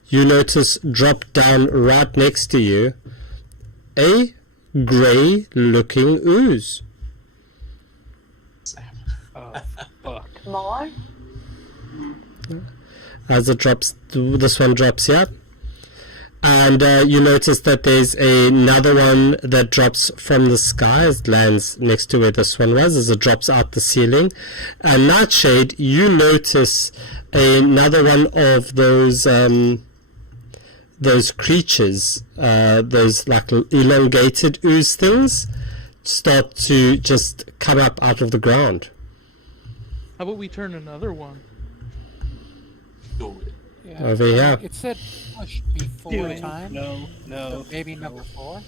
you notice drop down right next to you a grey looking ooze. Oh, fuck. More? As it drops, this one drops here, and you notice that there's another one that drops from the sky. It lands next to where this one was as it drops out the ceiling. And Nightshade, you notice another one of those creatures, those like elongated ooze things, start to just come up out of the ground. How about we turn another one? Do it. Yeah. Over here. It said push before Doing- time. No. So maybe number 4.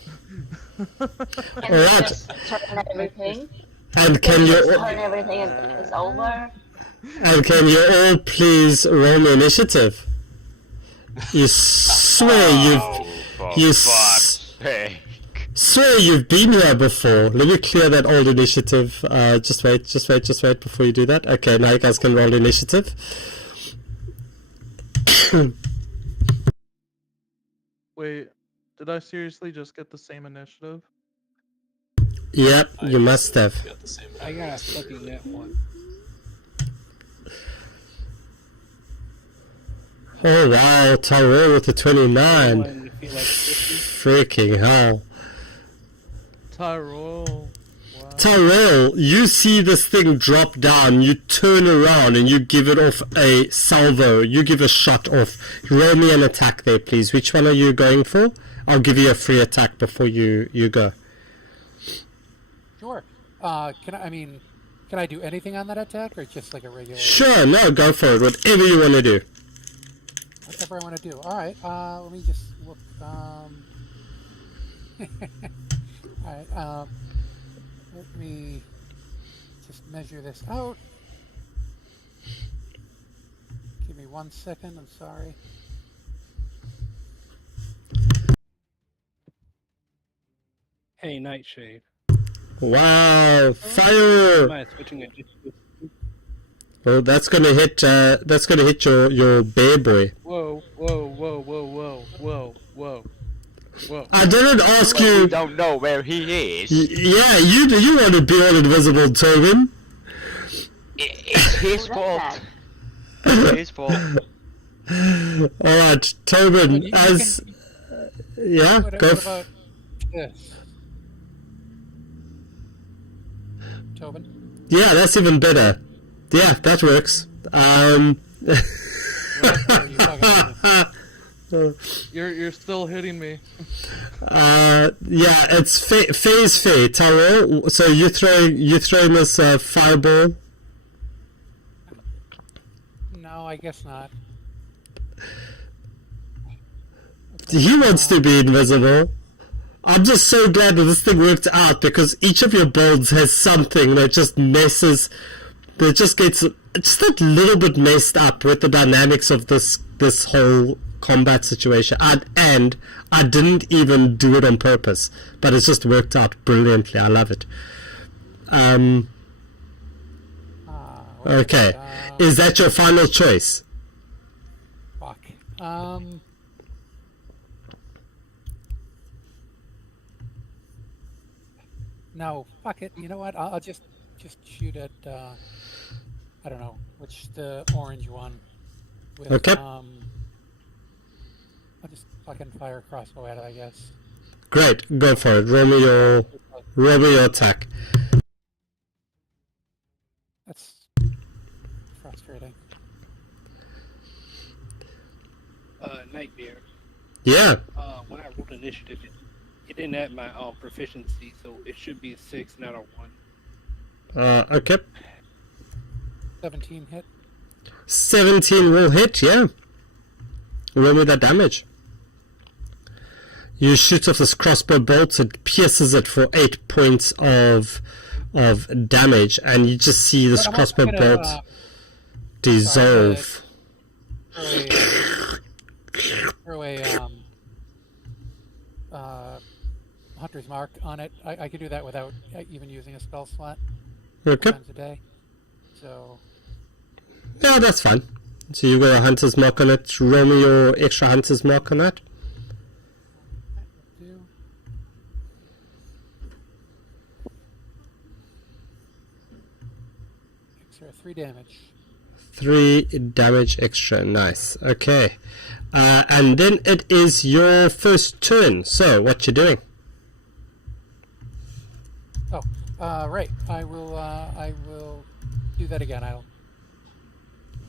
Can we Alright. just turn everything? And Can can we just you turn everything and it's over? all please roll me initiative? You swear For you fuck's sake. swear you've been here before. Let me clear that old initiative. Just wait before you do that. Okay, now you guys can roll initiative. Wait, did I seriously just get the same initiative? Yep, I you must also have. got the same I got a fucking net one. Oh wow, Tyrell with a 29. One to feel like 50. Freaking hell. Tyrell. Wow. Tyrell, you see this thing drop down, you turn around and you give it off a salvo. You give a shot off. Roll me an attack there, please. Which one are you going for? I'll give you a free attack before you go. Sure. Can I do anything on that attack, or just like a regular? Sure, no, go for it. Whatever you want to do. Whatever I want to do. All right. Let me just look. All right. Let me just measure this out. Give me 1 second. I'm sorry. Hey, Nightshade. Wow, fire! Am I switching it? Well, that's gonna hit your bear boy. Whoa, whoa, whoa, whoa, whoa, whoa, whoa, whoa. I didn't ask Well, we you. don't know where he is. Yeah, you want to be all invisible, Tobin. It's his Who does fault. that? It's his fault. Alright, Tobin, You as... Yeah, What, go... what about this? Tobin? Yeah, that's even better. Yeah, that works. What are you talking about? You're still hitting me. Yeah, it's phase fair, Tyrell. So you're throwing this fireball. No, I guess not. He wants to be invisible. I'm just so glad that this thing worked out, because each of your builds has something that just messes, that just gets just a little bit messed up with the dynamics of this whole combat situation. And I didn't even do it on purpose, but it's just worked out brilliantly. I love it. Okay, is that your final choice? Fuck. No, fuck it. You know what? I'll just shoot at I don't know the orange one. With, Okay. I'll just fucking fire a crossbow at it, I guess. Great, go for it. Roll me your attack. That's frustrating. Nightmare. Yeah. When I rolled initiative, it didn't add my proficiency, so it should be a 6, not a 1. Okay. 17 hit. 17 will hit, yeah. Roll me that damage. You shoot off this crossbow bolt, it pierces it for 8 points of damage, and you just see this crossbow bolt dissolve. Throw a hunter's mark on it. I could do that without even using a spell slot. Okay. Times a day. So. Yeah, that's fine. So you got a hunter's mark on it. Roll me your extra hunter's mark on that. Extra 3 damage. 3 damage extra. Nice. Okay. And then it is your first turn. So, what you doing? Oh, right. I will do that again. I'll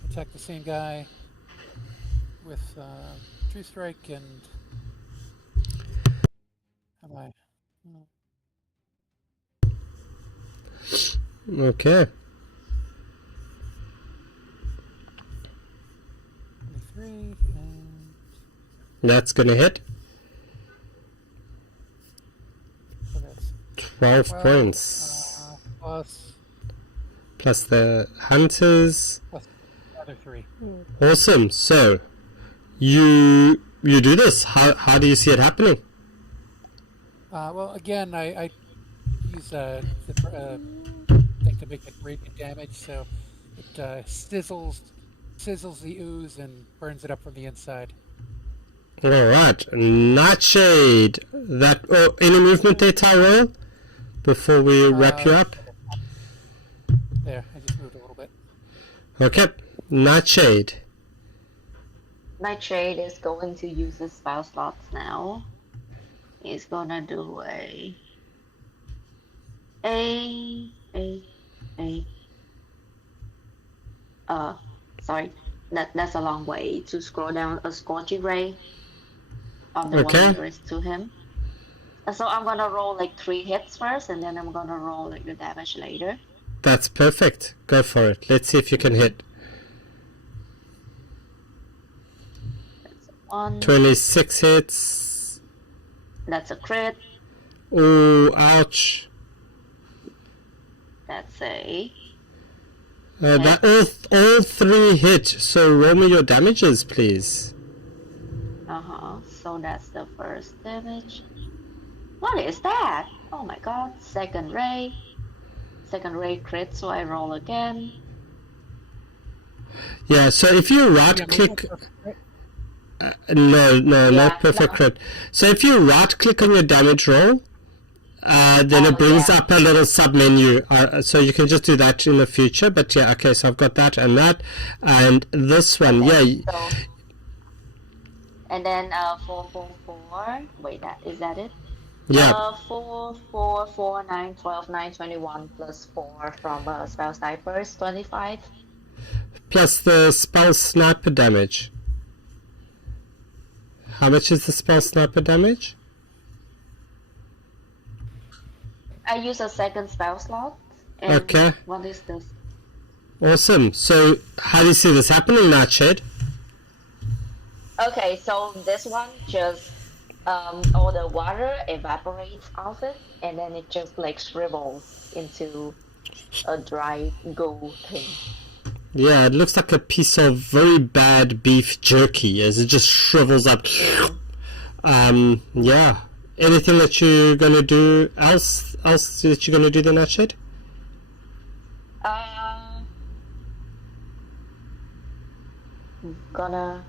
attack the same guy with True Strike and. How am I? Okay. 23 and. That's gonna hit. So that's 12 points. Plus the hunters. Plus the other 3. Awesome. So you do this. How do you see it happening? Well, again, I use the thing to make it radiant damage, so it sizzles the ooze and burns it up from the inside. All right, Nightshade. Any movement there, Tyrell? Before we wrap you up. There, I just moved a little bit. Okay, Nightshade. Nightshade is going to use his spell slots now. He's gonna do sorry, that's a long way to scroll down. A Scorching Ray on the one nearest to him. So I'm gonna roll like 3 hits first, and then I'm gonna roll like the damage later. That's perfect. Go for it. Let's see if you can hit. That's a 1. 26 hits. That's a crit. Oh, ouch. That's a. That all 3 hit. So roll me your damages, please. So that's the first damage. What is that? Oh my god. Second ray crit, so I roll again. Yeah, so if you right click... not perfect crit. So if you right click on your damage roll, then it brings up a little sub menu. So you can just do that in the future. But yeah, okay, so I've got that and that. And this one, So, and then 4, 4, 4. Wait, is that it? Yeah. 4, 4, 4, 9, 12, 9, 21 plus 4 from spell snipers, 25. Plus the spell sniper damage. How much is the spell sniper damage? I use a second spell slot. And Okay. What is this? Awesome. So how do you see this happening, Nightshade? Okay, so this one just all the water evaporates off it, and then it just like shrivels into a dry goo thing. Yeah, it looks like a piece of very bad beef jerky as it just shrivels up. Yeah. Anything that you're gonna do else that you're gonna do the Nightshade? Gonna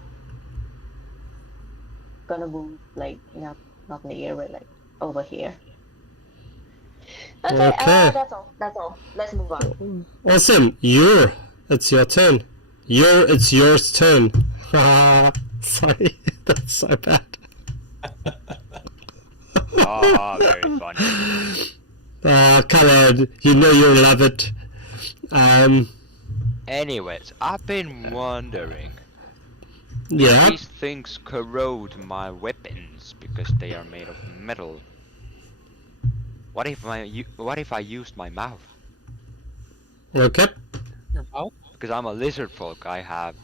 move like not near, but like over here. Okay, Okay. that's all. That's all. Let's move on. Awesome. It's your turn. It's yours turn. Sorry, that's so bad. Ah, very funny. Come on, you know you'll love it. Anyways, I've been wondering. Yeah. These things corrode my weapons because they are made of metal. What if I used my mouth? Okay. Your mouth? Because I'm a lizard folk, I have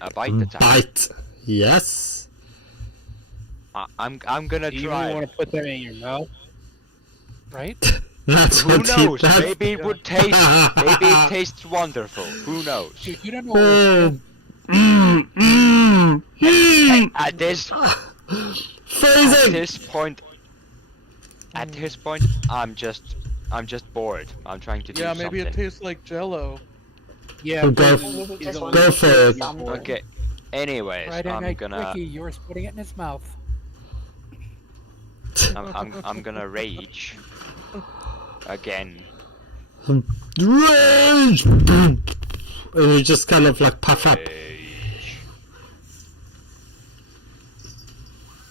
a bite attack. Bite. Yes. I'm gonna Do you try. really want to put that in your mouth? Right? That's Who what knows? that's... Maybe it would taste. Maybe it tastes wonderful. Who knows? Dude, you don't know At this Phrasing. At this point, I'm just bored. I'm trying to do Yeah, something. maybe it tastes like Jello. Yeah, Go but Maybe he's just on go the for floor, it. you're bored. Okay. Anyways, Friday I'm night gonna quickie, yours putting it in his mouth. I'm gonna rage again. Rage! And you just kind of like puff up. Rage.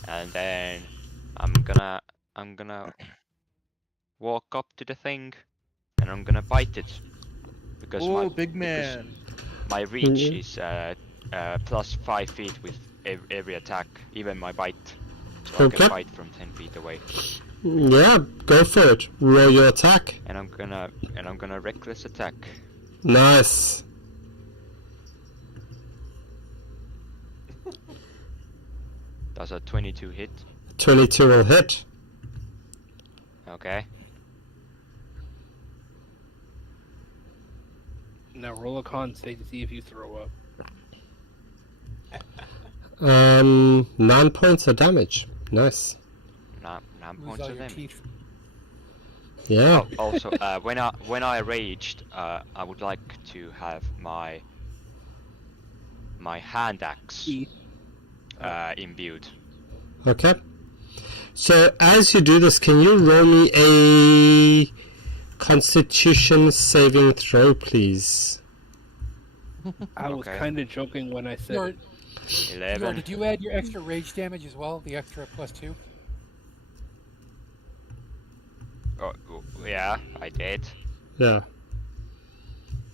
And then I'm gonna walk up to the thing and I'm gonna bite it because Oh, big man. my reach is plus 5 feet with every attack, even my bite. So I Okay. can bite from 10 feet away. Yeah, go for it. Roll your attack. And I'm gonna reckless attack. Nice. Does a 22 hit? 22 will hit. Okay. Now roll a con save to see if you throw up. 9 points of damage. Nice. 9 Lose points all of your damage. teeth. Yeah. Oh, also, when I raged, I would like to have my hand axe Teeth. imbued. Okay. So as you do this, can you roll me a Constitution saving throw, please? I was Okay. kind of joking when I said Your, it. 11. did you add your extra rage damage as well? The extra +2? Oh, yeah, I did. Yeah.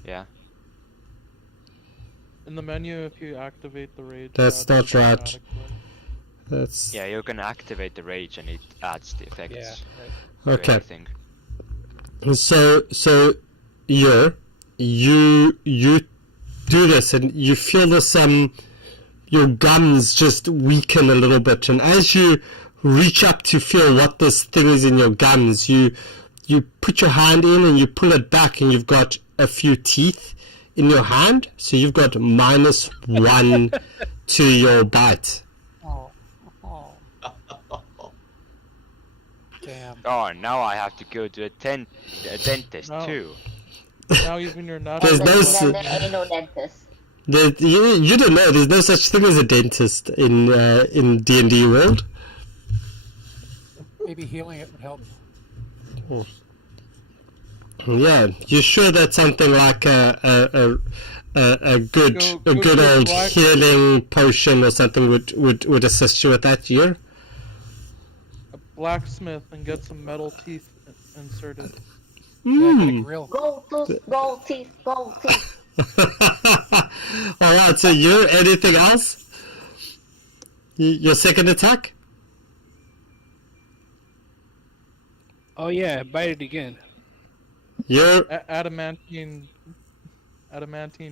Yeah. In the menu, if you activate the rage, That's it not adds right. automatically. That's Yeah, you can activate the rage and it adds the effects. Yeah, right. to okay. everything. So you do this and you feel this your gums just weaken a little bit, and as you reach up to feel what this thing is in your gums, you put your hand in and you pull it back and you've got a few teeth in your hand, so you've got -1 to your bite. Oh. Damn. Oh, now I have to go to a dentist No. too. Now even your nuts. There's no Then there ain't no dentist. You don't know, there's no such thing as a dentist in D&D world. Maybe healing it would help. Yeah, you sure that something like a good Go to a old black- healing potion or something would assist you with that, year? A blacksmith and get some metal teeth inserted. Yeah, get a grill. Gold tooth, gold teeth, gold teeth. Alright, so you, anything else? Your second attack? Oh yeah, bite it again. You, Adamantine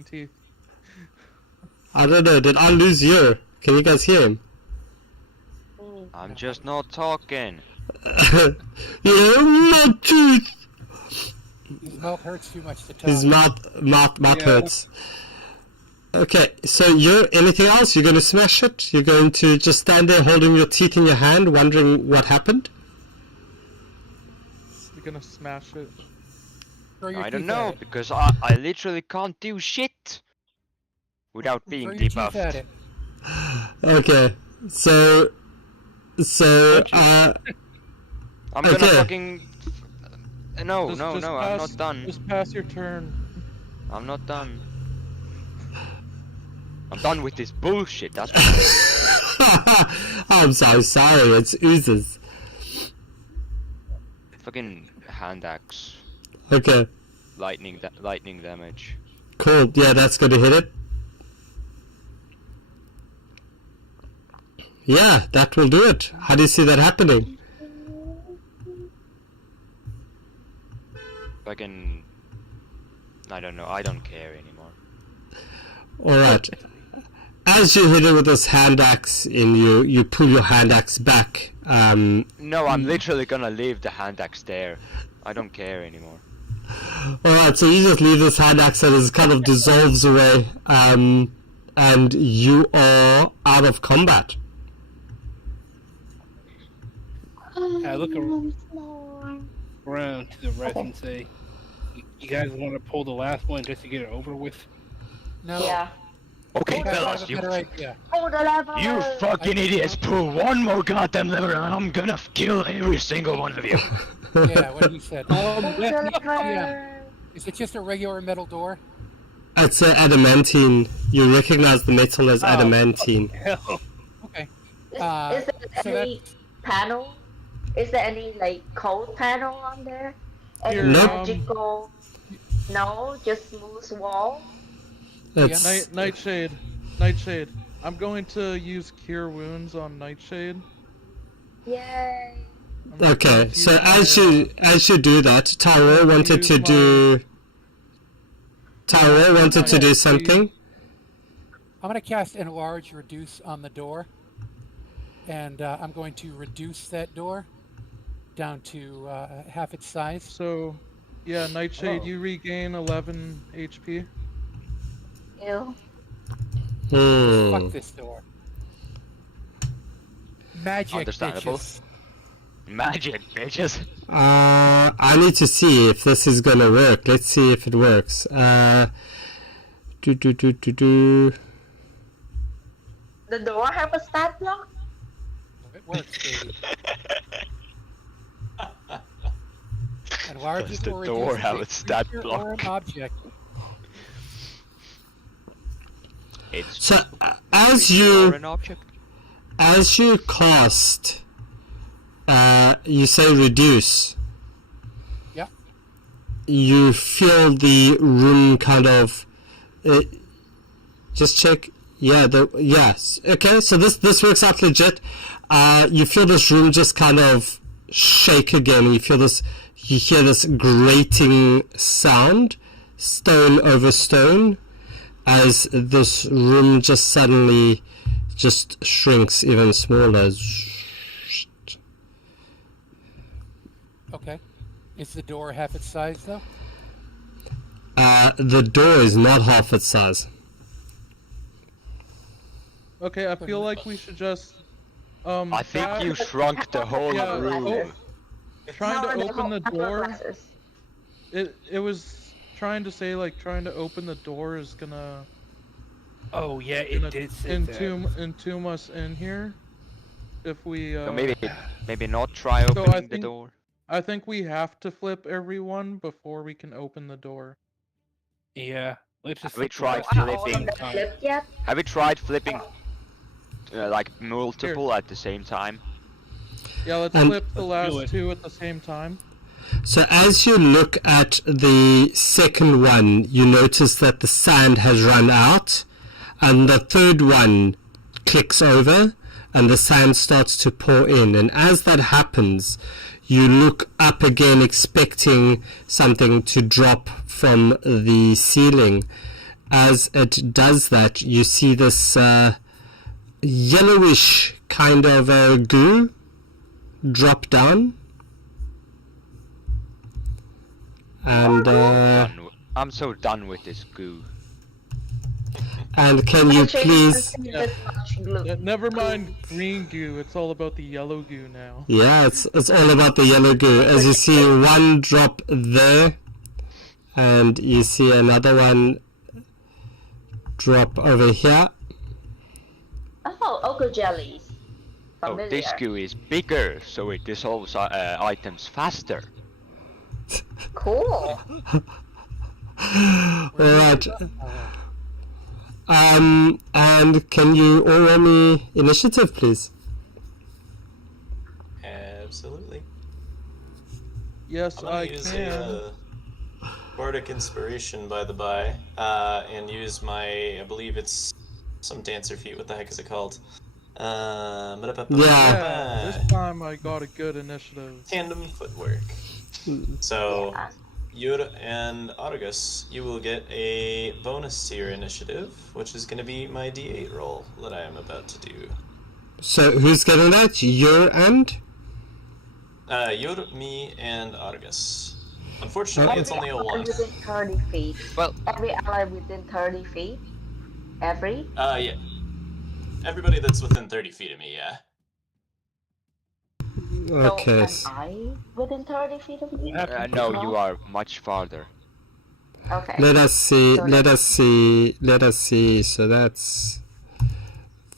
teeth. I don't know, did I lose you? Can you guys hear him? I'm just not talking. Not tooth. His mouth hurts too much to talk. His mouth hurts. Okay, so anything else? You're going to smash it? You're going to just stand there holding your teeth in your hand, wondering what happened? You're gonna smash it. I don't know, because I literally can't do shit without being Throw your teeth at debuffed. it. Okay, so I'm gonna okay. fucking... No, Just I'm pass- not done. Just pass your turn. I'm not done. I'm done with this bullshit, that's what I'm so sorry, it's oozes. fucking hand axe. Okay, Lightning damage. cool. Yeah, that's going to hit it. Yeah, that will do it. How do you see that happening? Fucking... I don't know, I don't care anymore. Alright. As you hit it with this hand axe, you pull your hand axe back. No, I'm literally gonna leave the hand axe there. I don't care anymore. Alright, so you just leave this hand axe and it kind of dissolves away, and you are out of combat. I look around to the rest and say, "You guys want to pull the last one just to get it over with?" No. Yeah. Okay, I have fellas, a you better idea. Oh, the lever! You fucking idiots, pull one more goddamn lever and I'm gonna kill every single one of you. Yeah, what he said. Oh, the lever! Is it just a regular metal door? It's adamantine. You recognize the metal as adamantine. Hell. Okay. Is So there any panel? Is there any like code panel on there? Any Here, magical? No, just smooth wall. It's, Nightshade. I'm going to use Cure Wounds on Nightshade. Yay! okay, so as you do that, Taro wanted to do... Taro wanted to do something. I'm going to cast Enlarge Reduce on the door. And I'm going to reduce that door down to half its size. So, yeah, Nightshade, you regain 11 HP. Ew. Fuck this door. Magic, Understandable. bitches. Magic, bitches. I need to see if this is gonna work. Let's see if it works. The door have a stat block? It works, baby. Enlarge Does it the or door reduce have it, a stat creature block? or an object. It's So or an object. as you cast, you say reduce. Yeah. You feel the room kind of. Just check. Yeah. Yes. Okay. So this works out legit. You feel this room just kind of shake again. You feel this. You hear this grating sound, stone over stone, as this room just suddenly just shrinks even smaller. Okay. Is the door half its size, though? The door is not half its size. Okay, I feel like we should just... I think you shrunk the whole Yeah, room. trying to No, open the no, door... glasses. It was trying to say, like, trying to open the door is gonna... Oh yeah, it did say that. entomb us in here. If we, So maybe not try I opening the think- door. I think we have to flip everyone before we can open the door. Yeah, let's just. Have we flip the tried rest of Are it all flipping? of them flipped yet? Have you tried flipping like multiple at the same time? Yeah, let's And- flip the Let's do last it. two at the same time. So as you look at the second one, you notice that the sand has run out, and the third one clicks over, and the sand starts to pour in. And as that happens, you look up again, expecting something to drop from the ceiling. As it does that, you see this yellowish kind of goo drop down. And I'm so done with this goo. and can you Actually, please? this much glue. Yeah, never mind green goo. It's all about the yellow goo now. Yeah, it's all about the yellow goo. As you see, one drop there, and you see another one drop over here. Oh, ochre jellies. Oh, Familiar. this goo is bigger, so it dissolves items faster. Cool. Alright. And can you all roll me initiative, please? Absolutely. Yes, I'm gonna I use can. a bardic inspiration, by the by, and use my, I believe it's some dancer feat. What the heck is it called? Yeah. This time I got a good initiative. Tandem footwork. So, Yura and Argus, you will get a bonus to your initiative, which is going to be my D8 roll that I am about to do. So who's getting that? You and? Yura, me, and Argus. Unfortunately, it's only a 1. Within 30 feet. Well, Every ally within 30 feet. Every. Yeah. Everybody that's within 30 feet of me, yeah. Okay. So am I within 30 feet of you? no, you are much farther. Okay. Let us see. So Let us see. Let us see. So that's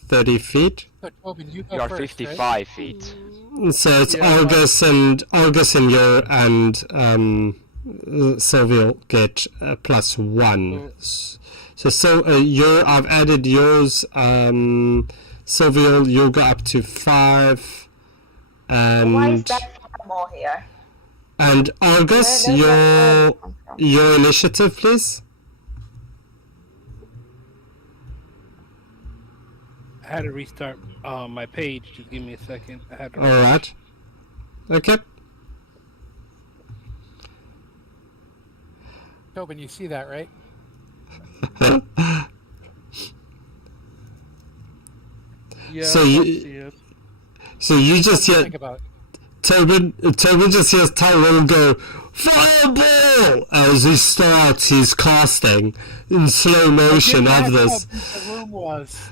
30 feet. So, Tobin, you go You are first, 55 right? feet. So it's Yeah, Argus and you and Sylvia get +1. So you I've added yours. Sylvia, you'll go up to 5. Why is And that 5 more here? and Argus, Where does that come from? your initiative, please. I had to restart my page. Just give me a second. I had to. All right. Okay. Tobin, you see that, right? Yeah, So I you- see it. So you What just do you hear think about it? Tobin just hears Tyrell go, "Fireball!" as he starts his casting in slow motion Get of back this. how big the room was.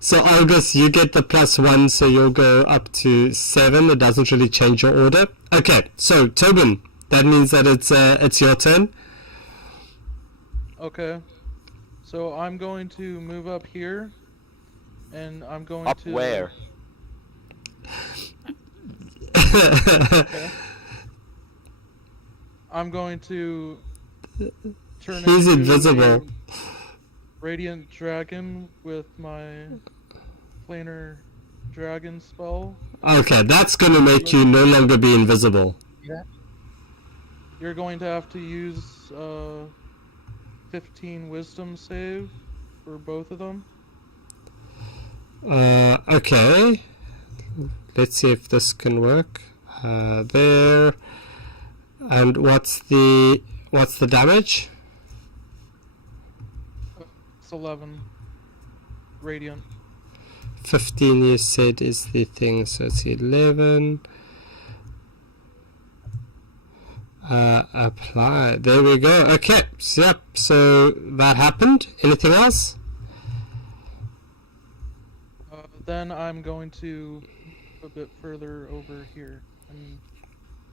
So Argus, you get the +1, so you'll go up to 7. It doesn't really change your order. Okay, so Tobin, that means that it's your turn. Okay. So I'm going to move up here, and I'm going Up to... where? Okay. I'm going to turn He's into invisible. a radiant dragon with my planar dragon spell. Okay, that's gonna make you no longer be invisible. You're going to have to use 15 wisdom save for both of them. Okay. Let's see if this can work. There. And what's the damage? It's 11 radiant. 15 you said is the thing, so it's 11. Apply. There we go. Okay. So, yep. So that happened. Anything else? Then I'm going to a bit further over here, and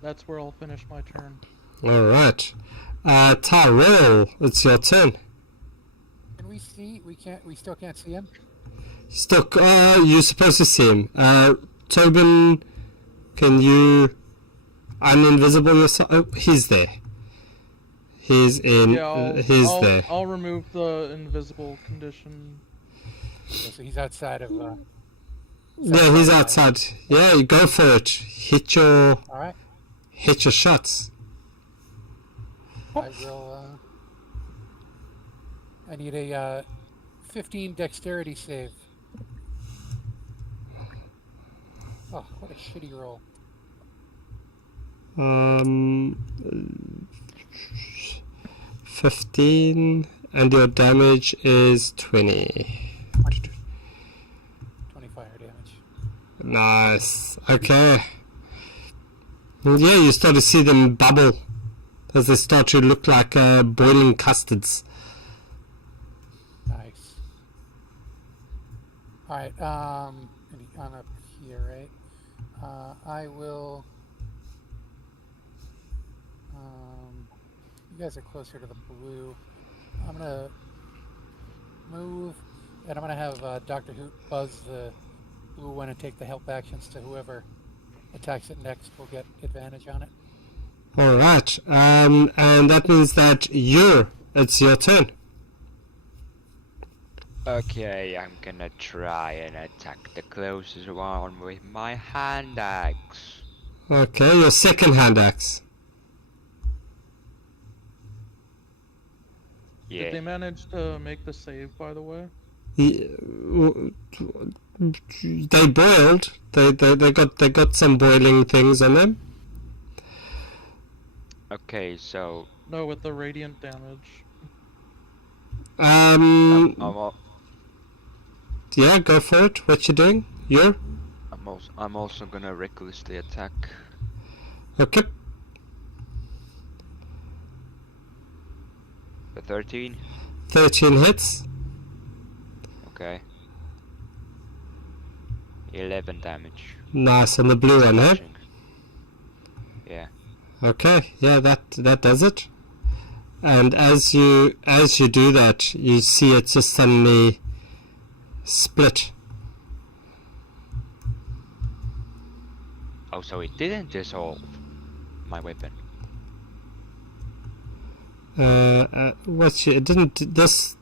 that's where I'll finish my turn. Alright. Tyrell, it's your turn. Can we see? We still can't see him? Still, you're supposed to see him. Tobin, can you uninvisible yourself? Oh, he's there. He's in. Yeah, he's there. I'll remove the invisible condition. Okay, so he's outside of. Yeah, he's outside. Yeah, you go for it. Hit your All right. shots. I will. I need a 15 dexterity save. Oh, what a shitty roll. 15, and your damage is 20. Nice. Okay. And yeah, you start to see them bubble as they start to look like boiling custards. Nice. Alright, I'm up here, right? I will... you guys are closer to the blue. I'm gonna move, and I'm gonna have Dr. Hoot buzz the blue one and take the help actions to whoever attacks it next will get advantage on it. Alright, and that means that it's your turn. Okay, I'm gonna try and attack the closest one with my hand axe. Okay, your second hand axe. Yeah. Did they manage to make the save, by the way? They boiled. They got some boiling things on them. Okay, so No, with the radiant damage. I'm Yeah, go for it. What you doing? I'm also gonna recklessly attack. Okay. The 13. 13 hits. Okay. 11 damage. Nice on the blue one, eh? Slashing. Yeah. Okay, yeah, that does it. And as you do that, you see it just suddenly split. Oh, so it didn't dissolve my weapon. It didn't this.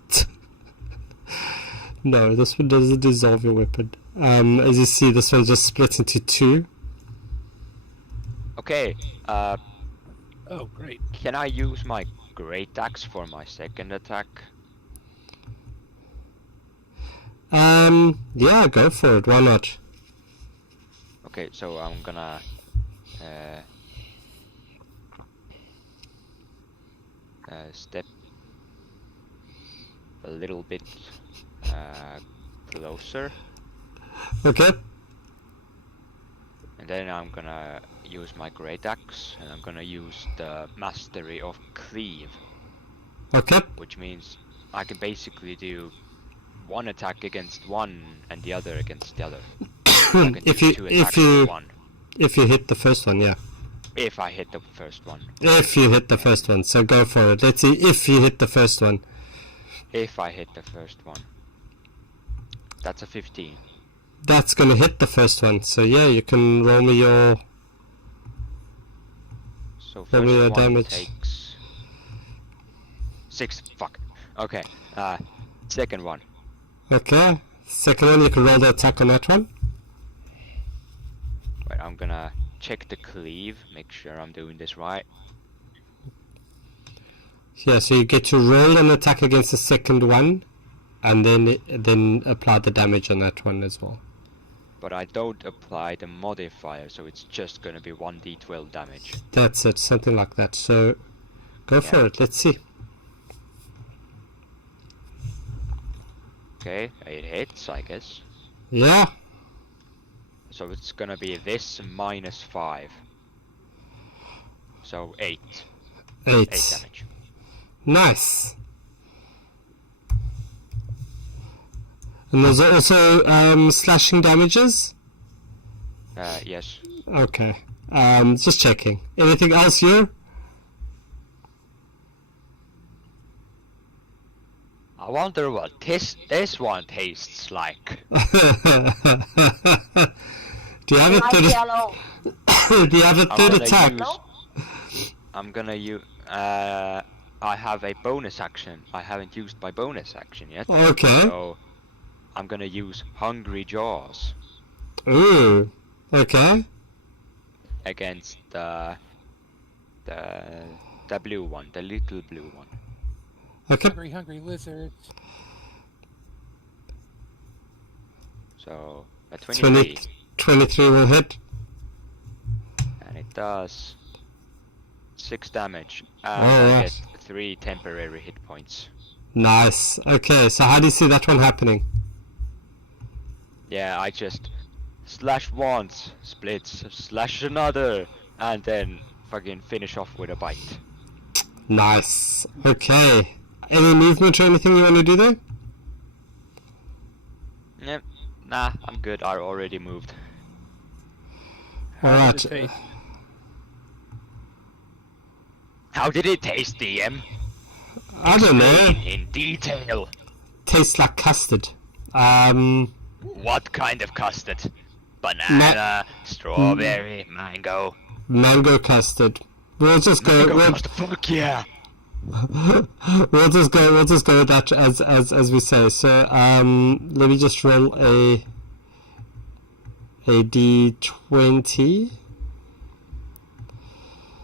No, this one doesn't dissolve your weapon. As you see, this one just splits into two. Okay. Oh, great. Can I use my great axe for my second attack? Yeah, go for it. Why not? Okay, so I'm gonna step a little bit closer, Okay. and then I'm gonna use my great axe, and I'm gonna use the mastery of cleave, Okay. which means I can basically do one attack against one and the other against the other. I can if do you two if attacks you with one. if you hit the first one, yeah. If I hit the first one. If you hit the first one, so go for it. Let's see if you hit the first one. If I hit the first one. That's a 15. That's gonna hit the first one. So yeah, you can roll me your So roll first me your one damage. takes 6. Fuck. Okay. Second one. Okay. Second one, you can roll the attack on that one. Wait, I'm gonna check the cleave, make sure I'm doing this right. Yeah, so you get to roll an attack against the second one, and then apply the damage on that one as well. But I don't apply the modifier, so it's just gonna be 1d12 damage. That's it, something like that. So go for it. Let's see. Okay, it hits, I guess. Yeah. So it's gonna be this minus 5. So 8. 8 8. damage. Nice. And there's also slashing damages? Yes. Okay. Just checking. Anything else here? I wonder what this one tastes like. Do you have a Light third? yellow. Do you have a I'm third gonna attack? I'm gonna use. I have a bonus action. I haven't used my bonus action yet. Okay. So I'm gonna use Hungry Jaws Ooh. Okay. against the blue one, the little blue one. Okay. Hungry, hungry lizards. So a 23, 23 will hit. and it does 6 damage, and Alright. I get 3 temporary hit points. Nice. Okay, so how do you see that one happening? Yeah, I just slash once, splits, slash another, and then fucking finish off with a bite. Nice. Okay. Any movement or anything you want to do there? Yep. Nah, I'm good. I already moved. How did it taste? How did it taste, DM? I don't know. Explain in detail. Tastes like custard. What kind of custard? Banana, strawberry, mango. Mango custard. We'll just go. Mango We'll, custard, fuck yeah! we'll just go. We'll just go with that as we say. So let me just roll a d20.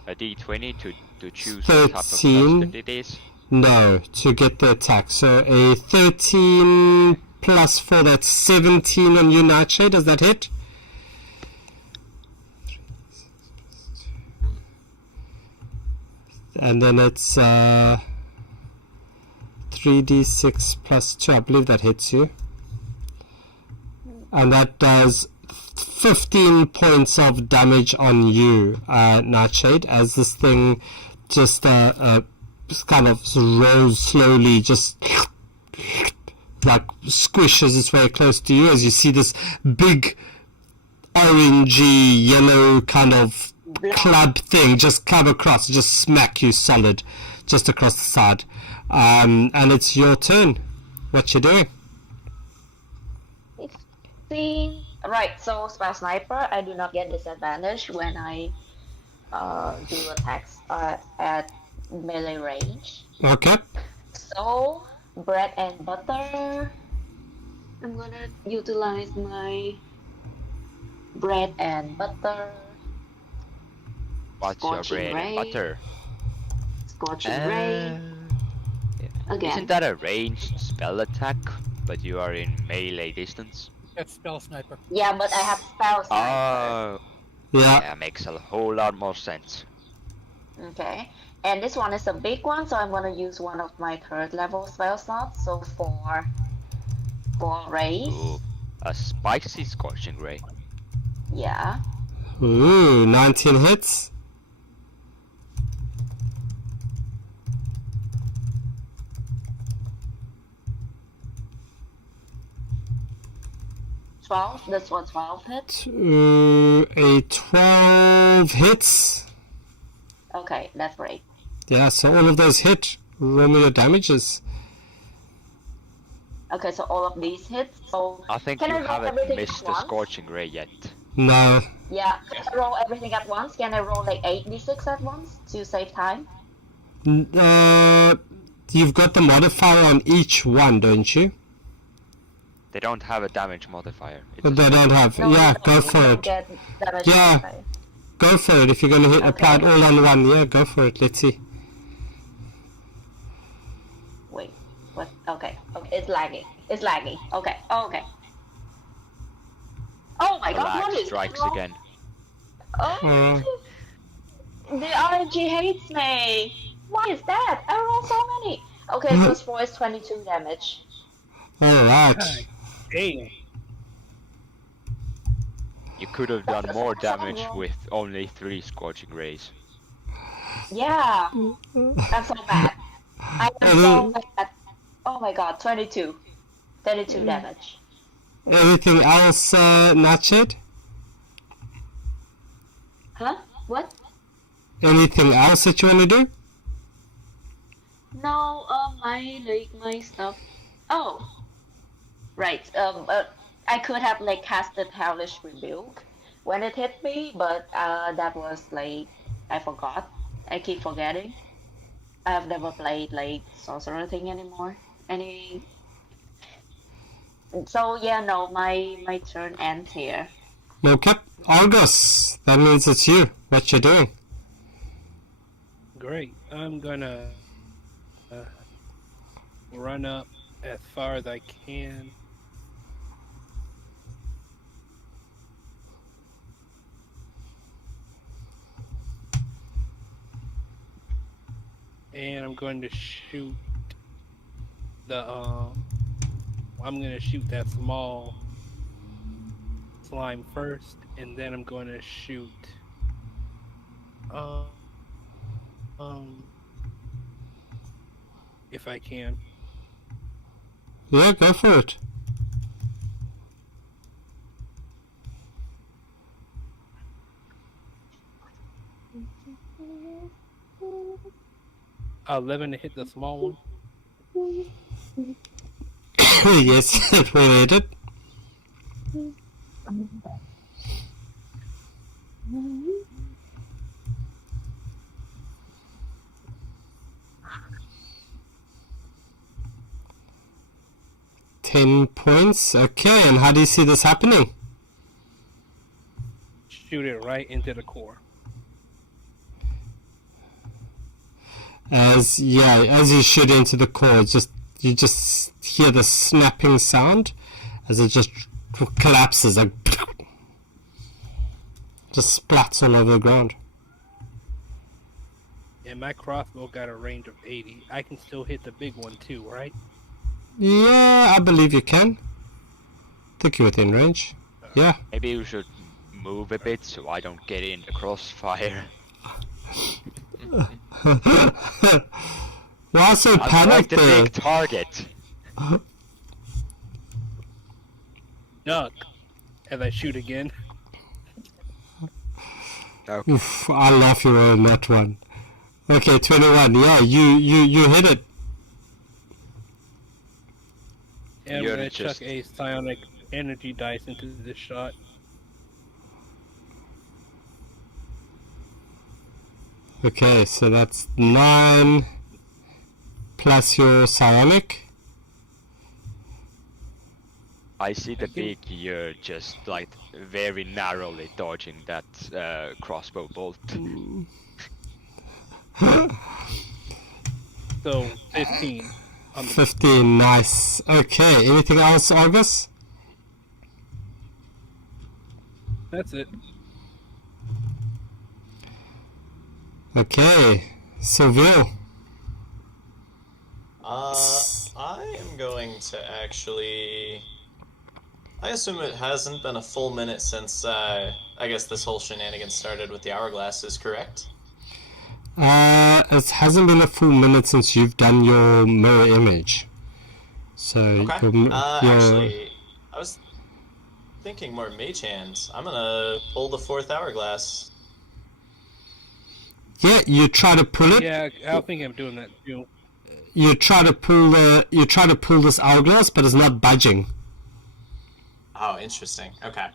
A d20 to choose what type of 13. custard it is. No, to get the attack. So a 13 plus 4, that's 17 on you, Nightshade. Does that hit? And then it's 3d6 plus 2. I believe that hits you. And that does 15 points of damage on you, Nightshade, as this thing just kind of rolls slowly, just like squishes its way close to you as you see this big orangey yellow kind of club thing just come across, just smack you solid just across the side. And it's your turn. What you doing? 16. Right, so spell sniper, I do not get disadvantage when I do attacks at melee range. Okay. So bread and butter. I'm gonna utilize my bread and butter. What's your Scorching bread and ray. butter? Scorching ray. Again. Isn't that a ranged spell attack, but you are in melee distance? That's spell sniper. Yeah, but I have spell sniper. Oh, Yeah. yeah, makes a whole lot more sense. Okay. And this one is a big one, so I'm gonna use one of my 3rd level spell slots. So for 4 rays. Ooh, a spicy scorching ray. Yeah. Ooh, 19 hits. 12. That's what 12 hits. A 12 hits. Okay, that's great. Yeah, so all of those hit. Roll me your damages. Okay, so all of these hits. So I think can you I roll haven't everything missed at the once? scorching ray yet. No. Yeah, can I roll everything at once? Can I roll like 8d6 at once to save time? You've got the modifier on each one, don't you? They don't have a damage modifier. It's They don't have. No, Yeah, I go don't for it. get damage Yeah. modifier. Go for it. If you're going to hit apply it Okay. all on one, yeah, go for it. Let's see. Wait, what? Okay, okay, it's lagging. It's lagging. Okay, okay. Oh my god, what lag is strikes wrong? again. Oh, the RNG hates me. Why is that? I rolled so many. Okay, plus 4 is 22 damage. Alright. God damn. You could have done more That's damage wrong. with only 3 scorching rays. Yeah, I'm so bad. I am so bad. Oh my god, 22. 32 damage. Anything else, Nightshade? Huh? What? Anything else that you want to do? No, my stuff. Oh, right. I could have like casted Hellish Rebuke when it hit me, but that was like I forgot. I keep forgetting. I've never played like sorcerer thing anymore. So yeah, no, my turn ends here. Okay. Argus, that means it's you. What you doing? Great. I'm gonna run up as far as I can. And I'm going to shoot the I'm gonna shoot that small slime first, and then I'm going to shoot. If I can. Yeah, go for it. $11 to hit the small one. Yes, it will hit it. £10. Okay, and how do you see this happening? Shoot it right into the core. As you shoot into the core, you just hear the snapping sound as it just collapses, like just splats all over the ground. And my crossbow got a range of 80. I can still hit the big one too, right? Yeah, I believe you can. I think you're within range. Yeah. Maybe you should move a bit so I don't get in the crossfire. Why so panicked the there? big target. Duck. As I shoot again. Okay. Oof, I love you on that one. Okay, 21. Yeah, you hit it. And I'm You're gonna just- chuck a psionic energy dice into this shot. Okay, so that's 9 plus your psionic. I see the big ear just like very narrowly dodging that crossbow bolt. So 15. On the 15, nice. Okay, anything else, August? That's it. Okay, Seville. I am going to actually... I assume it hasn't been a full minute since, I guess this whole shenanigan started with the hourglasses, correct? It hasn't been a full minute since you've done your mirror image. So, Okay. your Actually, I was thinking more mage hands. I'm gonna pull the 4th hourglass. yeah, you try to pull it. Yeah, I think I'm doing that too. You try to pull this hourglass, but it's not budging. Oh, interesting. Okay.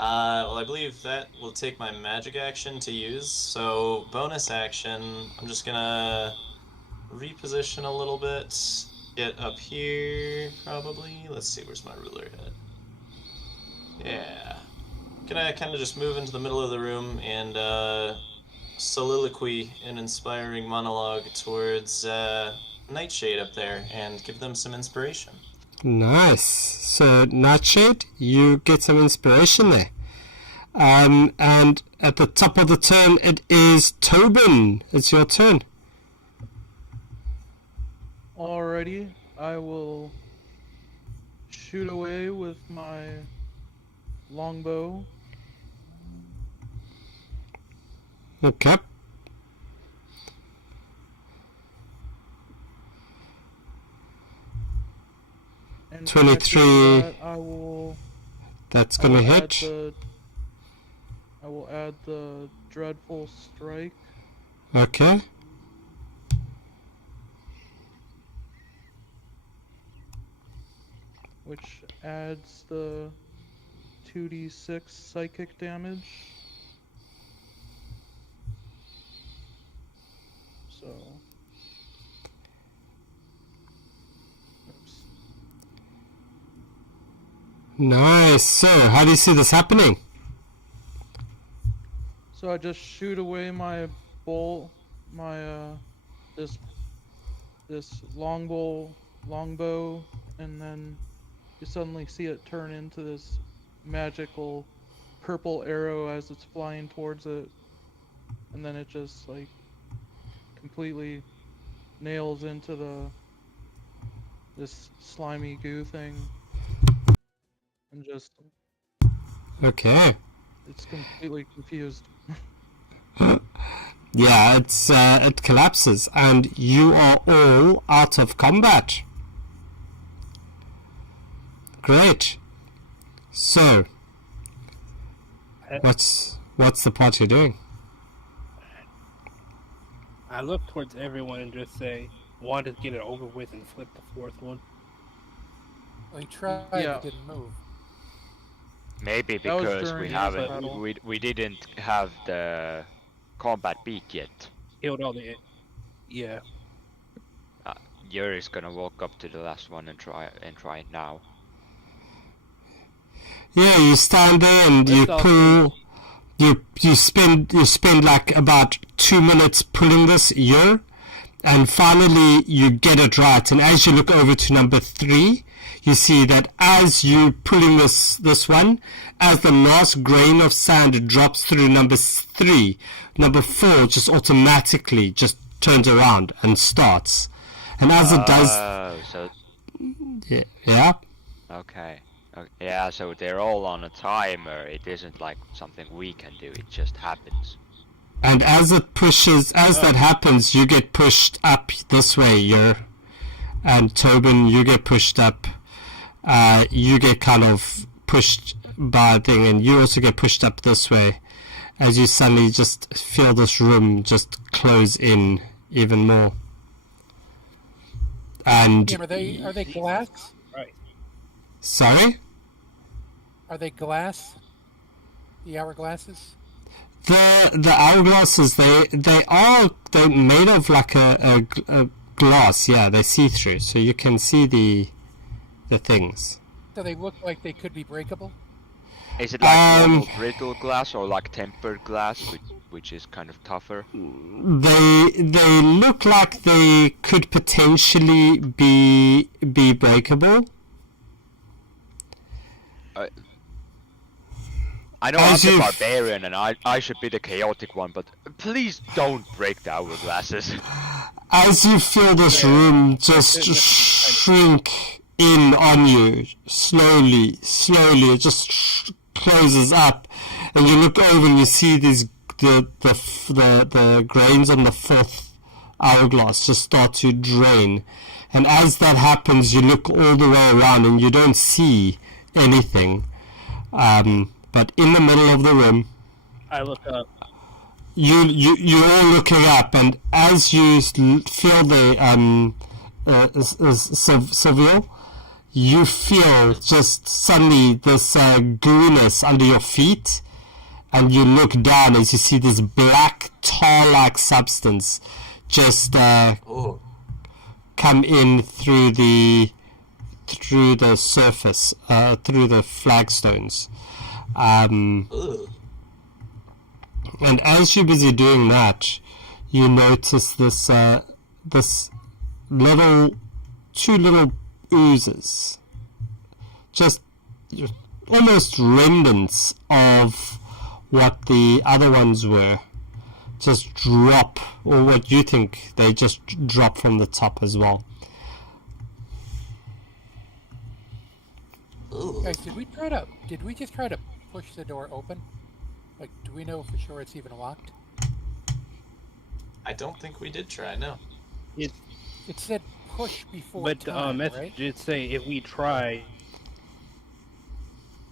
Well, I believe that will take my magic action to use. So, bonus action, I'm just gonna reposition a little bit. Get up here, probably. Let's see, where's my ruler at? Yeah. Gonna kind of just move into the middle of the room and soliloquy an inspiring monologue towards Nightshade up there and give them some inspiration. Nice. So, Nightshade, you get some inspiration there. And at the top of the turn, it is Tobin. It's your turn. Alrighty, I will shoot away with my longbow. Okay. And 23. after that, I will That's gonna add hit. I will add the dreadful strike. Okay. Which adds the 2d6 psychic damage. So. Oops. Nice. So, how do you see this happening? So I just shoot away my bolt, my this longbow, and then you suddenly see it turn into this magical purple arrow as it's flying towards it, and then it just like completely nails into this slimy goo thing, and just Okay. It's completely confused. Yeah, it collapses, and you are all out of combat. Great. So, what's the party doing? I look towards everyone and just say, "Want to get it over with and flip the fourth one." We tried, Yeah. it didn't move. Maybe That was because during we the haven't, battle. we didn't have the combat peak yet. Killed all the. Yeah. Yuri's gonna walk up to the last one and try it now. Yeah, you stand there and you Let's all pull. You spend like about 2 minutes pulling this ear, and finally you get it right. And as you look over to number 3, you see that as you pulling this one, as the last grain of sand drops through number 3, number 4 just automatically just turns around and starts. And as it does, So yeah. okay. Yeah, so they're all on a timer. It isn't like something we can do. It just happens. And as that happens, you get pushed up this way, and Tobin, you get pushed up. You get kind of pushed by a thing, and you also get pushed up this way, as you suddenly just feel this room just close in even more. And Are they glass? Right. sorry, Are they glass? The hourglasses? the hourglasses they're made of like a glass. Yeah, they see through, so you can see the things. So they look like they could be breakable? Is it like normal brittle glass or like tempered glass, which is kind of tougher? They look like they could potentially be breakable. I know I'm the barbarian and I should be the chaotic one, but please don't break the hourglasses. As you feel this room just shrink in on you, slowly, it just closes up, and you look over and you see these the grains on the 4th hourglass just start to drain, and as that happens, you look all the way around and you don't see anything. But in the middle of the room, I look up. you're all looking up, and as you feel the Seville, you feel just suddenly this gooiness under your feet, and you look down as you see this black tar-like substance just come in through the surface, through the flagstones. And as you're busy doing that, you notice this two little oozes, just almost remnants of what the other ones were, just drop, or what you think they just drop from the top as well. Guys, did we just try to push the door open? Like, do we know for sure it's even locked? I don't think we did try, no. It said push before But time, message right? did say if we try.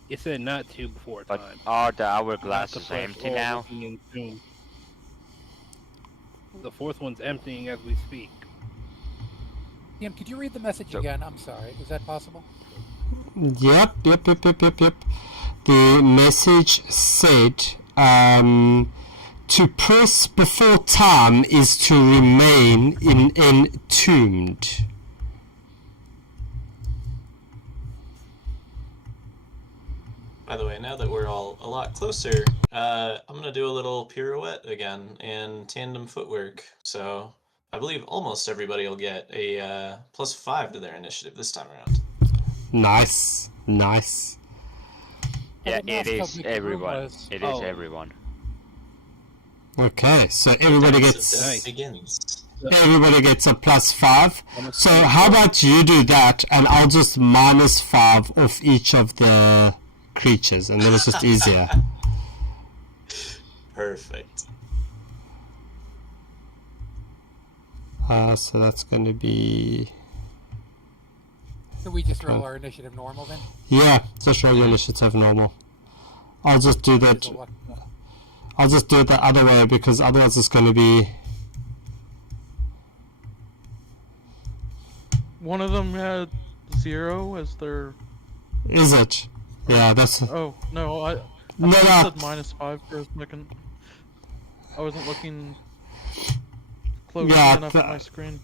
It said not to before But time. are the Not to hourglasses push empty or now? looking in soon. The 4th one's emptying as we speak. Tim, could you read the message again? I'm sorry. Is that possible? Yep. The message said, to press before time is to remain entombed. By the way, now that we're all a lot closer, I'm going to do a little pirouette again and tandem footwork. So I believe almost everybody will get a +5 to their initiative this time around. Nice. Yeah, Well, it is the room everyone. was- It is everyone. Okay, so everybody Dance of gets Death begins. a +5. So how about you do that, and I'll just -5 off each of the creatures, and then it's just easier. Perfect. So that's going to be... So we just roll our initiative normal then? Yeah, just roll your initiative normal. I'll just do that. I'll just do it the other way, because otherwise it's going to be... One of them had 0 as their... Is it? Yeah, that's... Oh, no, I No, thought no. you said -5 for a second. I wasn't looking close Yeah, enough at my screen.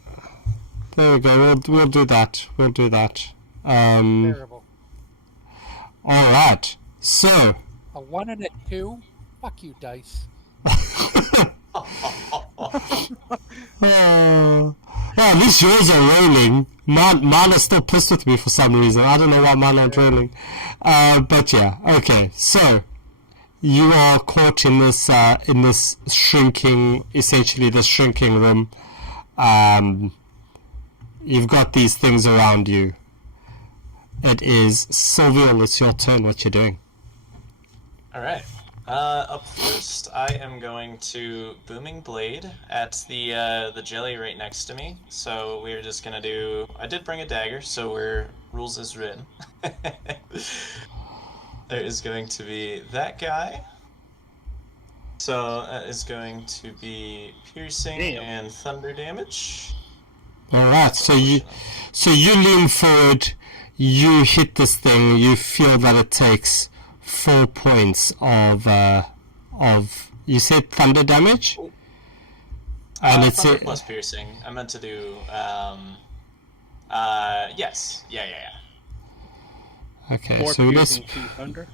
There we go. We'll do that. We'll do that. Terrible. All right. So. A 1 and a 2? Fuck you, dice. Well, at least yours are rolling. Mine are still pissed with me for some reason. I don't know why mine aren't rolling. But yeah, okay. So you are caught in this shrinking, essentially this shrinking room. You've got these things around you. It is Sylvia. It's your turn. What you doing? All right. Up first, I am going to Booming Blade at the jelly right next to me. So we're just gonna do. I did bring a dagger, so we're rules as written. There is going to be that guy. So that is going to be piercing and thunder damage. All right. So you lean forward. You hit this thing. You feel that it takes 4 points of you said thunder damage, and it's thunder plus piercing. I meant to do yes, yeah. Okay, 4 so piercing, 2 thunder.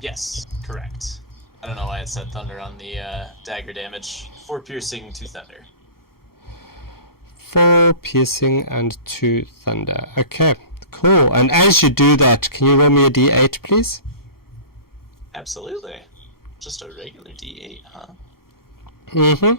Yes, correct. I don't know why it said thunder on the dagger damage. 4 piercing, 2 thunder. 4 piercing and 2 thunder. Okay, cool. And as you do that, can you roll me a d8, please? Absolutely. Just a regular d8, huh? Mm-hmm.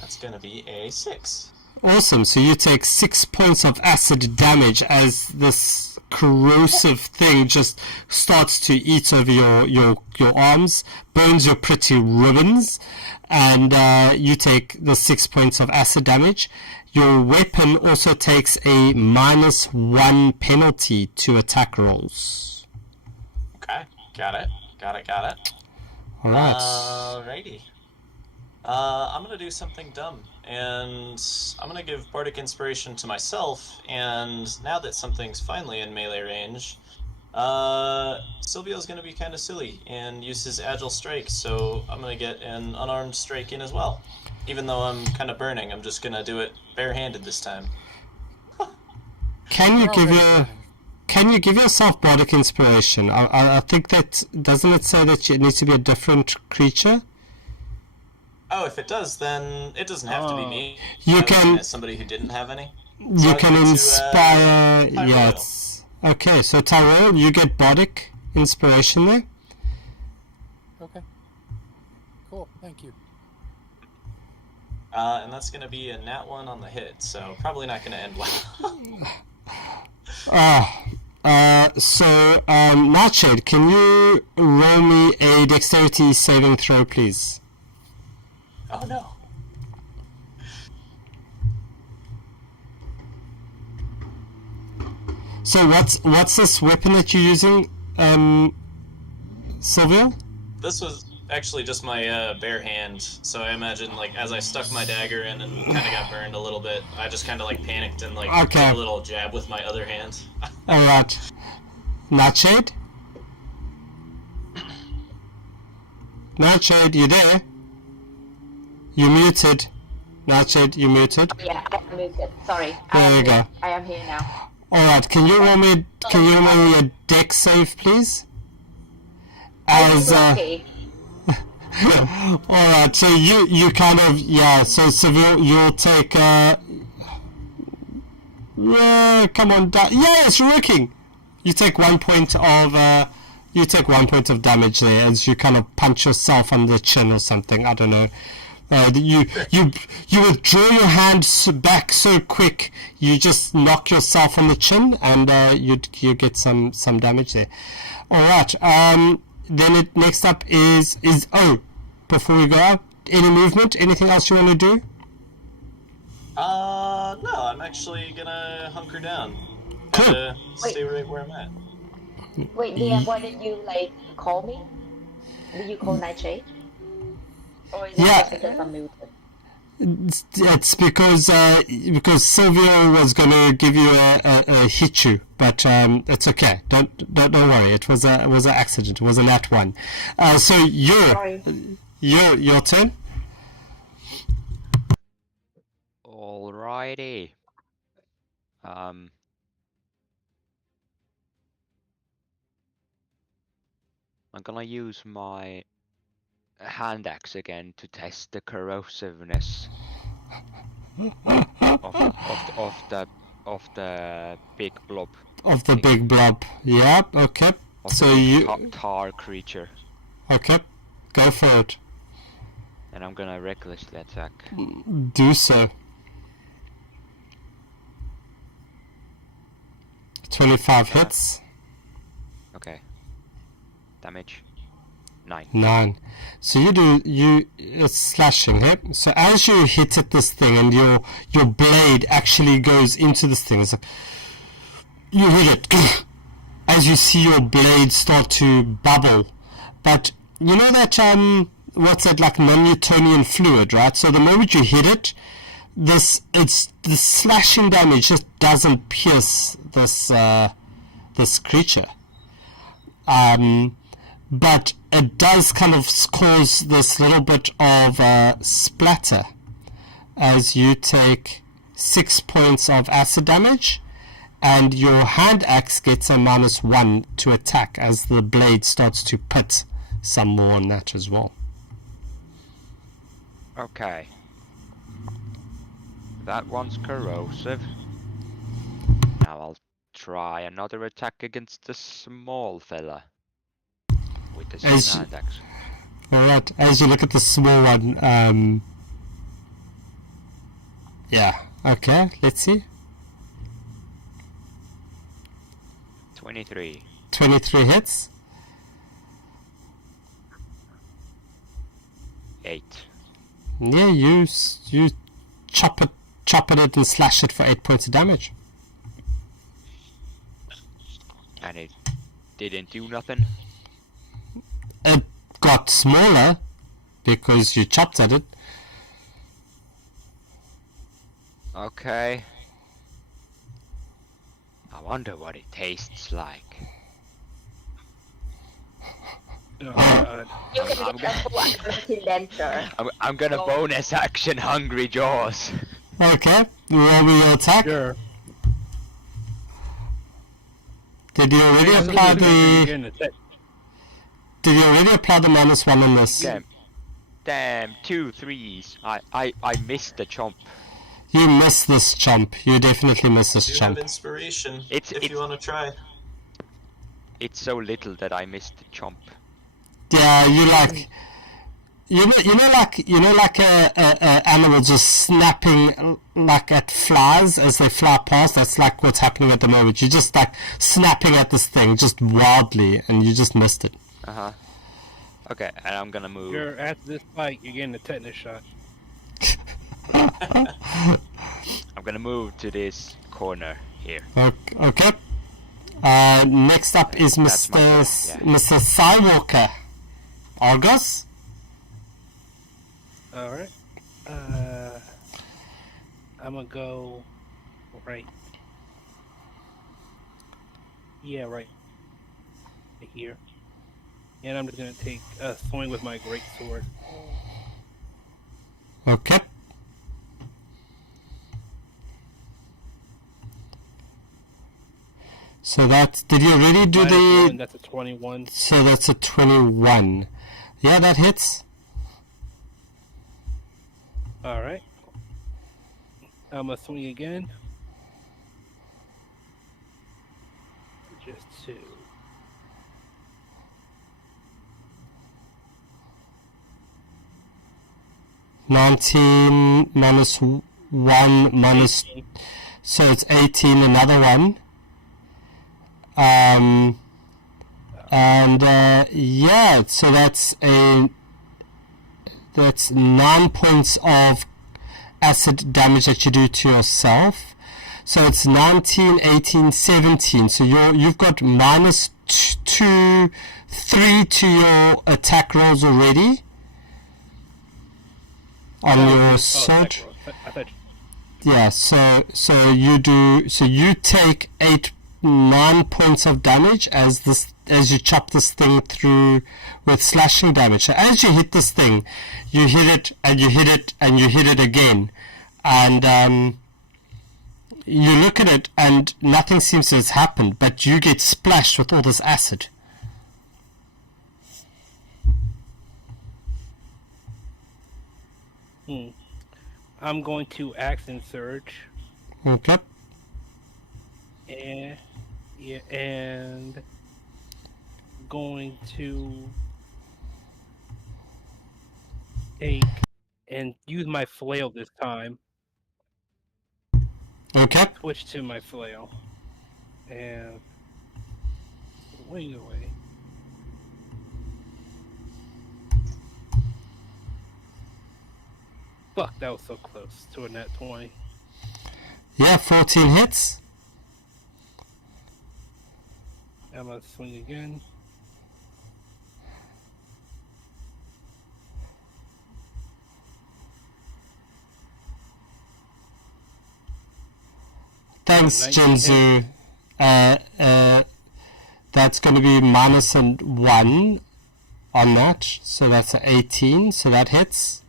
That's gonna be a 6. Awesome. So you take 6 points of acid damage as this corrosive thing just starts to eat over your arms, burns your pretty ribbons, and you take the 6 points of acid damage. Your weapon also takes a -1 penalty to attack rolls. Okay, got it. Alright. Alrighty. I'm gonna do something dumb, and I'm gonna give Bardic Inspiration to myself, and now that something's finally in melee range, Silvio's gonna be kind of silly and use his Agile Strike, so I'm gonna get an unarmed strike in as well. Even though I'm kind of burning, I'm just gonna do it barehanded this time. Can you give yourself Bardic Inspiration? I think that, doesn't it say that it needs to be a different creature? Oh, if it does, then it doesn't have to be me. You I was can- looking at somebody who didn't have any. You can inspire. Tyrell. Yes. Okay, so Tyrell, you get Bardic Inspiration there. Okay. Cool, thank you. And that's going to be a nat 1 on the hit, so probably not going to end well. Nightshade, can you roll me a dexterity saving throw, please? Oh no. So what's this weapon that you're using, Sylvia? This was actually just my bare hand, so I imagine, like, as I stuck my dagger in and kind of got burned a little bit, I just kind of, like, panicked and, like, Okay. did a little jab with my other hand. Alright. Nightshade? Nightshade, you there? You muted. Nightshade, you muted. Yeah, I am muted. Sorry. There you go. I am here now. Alright, can you roll me a dex save, please? As Okay. Alright, so you kind of, yeah, so Seville, you'll take yeah, come on, yeah, it's working. You take 1 point of damage there as you kind of punch yourself on the chin or something, I don't know. You withdraw your hand back so quick, you just knock yourself on the chin, and you get some damage there. All right. Then next up is before we go out, any movement? Anything else you want to do? No, I'm actually gonna hunker down. Cool. Stay right where I'm at. Wait, DM, what did you call me? Did you call Nightshade? Or is it Yeah. just because I'm muted? It's because Silvio was going to give you a hit you, but it's okay. Don't worry. It was an accident. It was a nat one. So your turn. Alrighty. I'm gonna use my hand axe again to test the corrosiveness of the big blob. Of the big blob. Yeah. Okay. Of So the tar creature. Okay. Go for it. And I'm gonna recklessly attack. Do so. 25 hits. Okay. Damage. 9. 9. So it's slashing, hey? So as you hit at this thing and your blade actually goes into this thing, so you hit it as you see your blade start to bubble. But you know that what's that, like non-Newtonian fluid, right? So the moment you hit it, the slashing damage just doesn't pierce this creature. But it does kind of cause this little bit of splatter as you take 6 points of acid damage, and your hand axe gets a -1 to attack as the blade starts to pit some more on that as well. Okay. That one's corrosive. Now I'll try another attack against the small fella. With the same hand axe. Alright, as you look at the small one, yeah, okay, let's see. 23. 23 hits. 8. Yeah, you chop at it and slash it for 8 points of damage. And it didn't do nothing? It got smaller because you chopped at it. Okay. I wonder what it tastes like. You can get a full adventure. I'm gonna bonus action Hungry Jaws. Okay, roll me your attack. Sure. Did you already apply the... Did you already apply the -1 on this? Damn, 2 3s. I missed the chomp. You missed this chomp. You definitely missed this You chomp. have inspiration if you want to try. It's so little that I missed the chomp. Yeah, you like... You know, like a animal just snapping like at flies as they fly past. That's like what's happening at the moment. You're just like snapping at this thing just wildly, and you just missed it. Okay, and I'm gonna move. After this fight, you're getting a tetanus shot. I'm gonna move to this corner here. Okay. Next up is Mr. Skywalker. Argos? Alright. I'm gonna go right. Yeah, right here. And I'm just gonna take a swing with my great sword. Okay. So that's... Did you already do the... That's a 21. So that's a 21. Yeah, that hits. Alright. I'm gonna swing again. Just 2. 19 minus 1 minus... 18. So it's 18, another one. Yeah, so that's 9 points of acid damage that you do to yourself. So it's 19, 18, 17. So you've got minus 3 to your attack rolls already on your sword. Yeah, so you take 9 points of damage as you chop this thing through with slashing damage. So as you hit this thing, you hit it and you hit it and you hit it again, and you look at it and nothing seems to have happened, but you get splashed with all this acid. I'm going to action surge. Okay. And going to take and use my flail this time. Okay. Switch to my flail and wing away. Fuck, that was so close to a net 20. Yeah, 14 hits. I'm gonna swing again. Thanks, Jinzu. That's going to be minus 1 on that, so that's an 18, so that hits.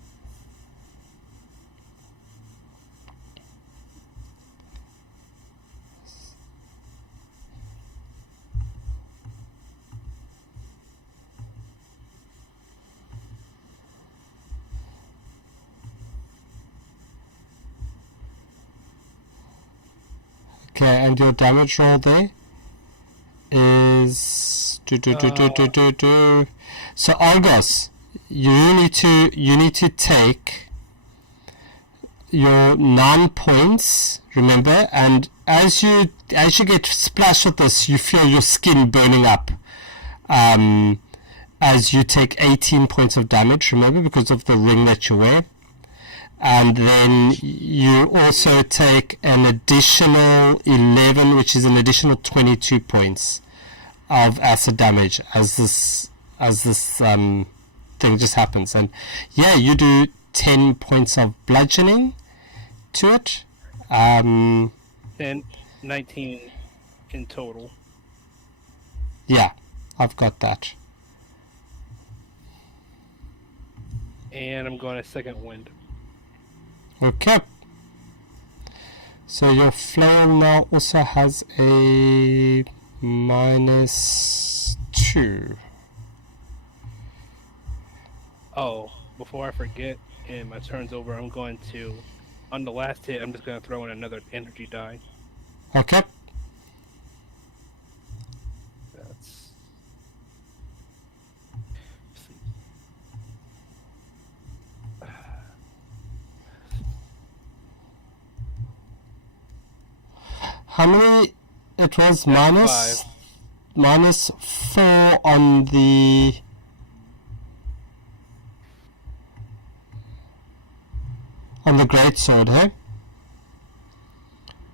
Okay, and your damage roll there is So Argos, you need to take your 9 points, remember, and as you get splashed with this, you feel your skin burning up. As you take 18 points of damage, remember, because of the ring that you wear. And then you also take an additional 11, which is an additional 22 points of acid damage as this thing just happens. And yeah, you do 10 points of bludgeoning to it. And 19 in total. Yeah, I've got that. And I'm going to second wind. Okay. So your flail now also has a -2. Oh, before I forget, and my turn's over, I'm going to, on the last hit, I'm just going to throw in another energy die. Okay. That's... How many? It was -5. -4 on the... on the greatsword, hey?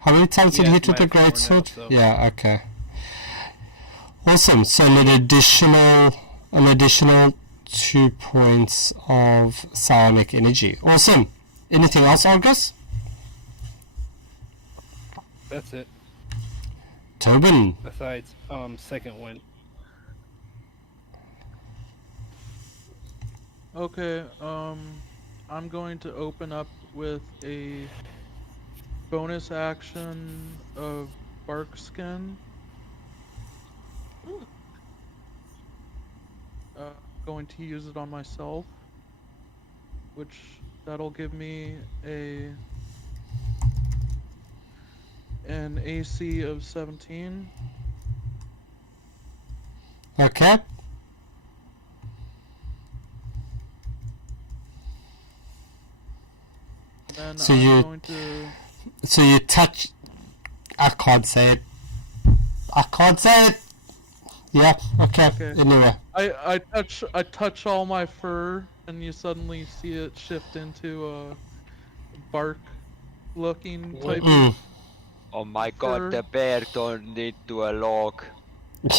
How many times did you hit with the greatsword? So. Yeah, okay. Awesome. So an additional 2 points of psionic energy. Awesome. Anything else, Argus? That's it. Tobin. Besides, second wind. Okay, I'm going to open up with a bonus action of bark skin. Going to use it on myself, which that'll give me an AC of 17. Okay. Then So I'm you- going to. So you touch. I can't say it. I can't say it. Yeah. Okay. Okay. Anyway. I touch all my fur, and you suddenly see it shift into a bark-looking type of. Oh my god, Fur. the bear turned into a log. There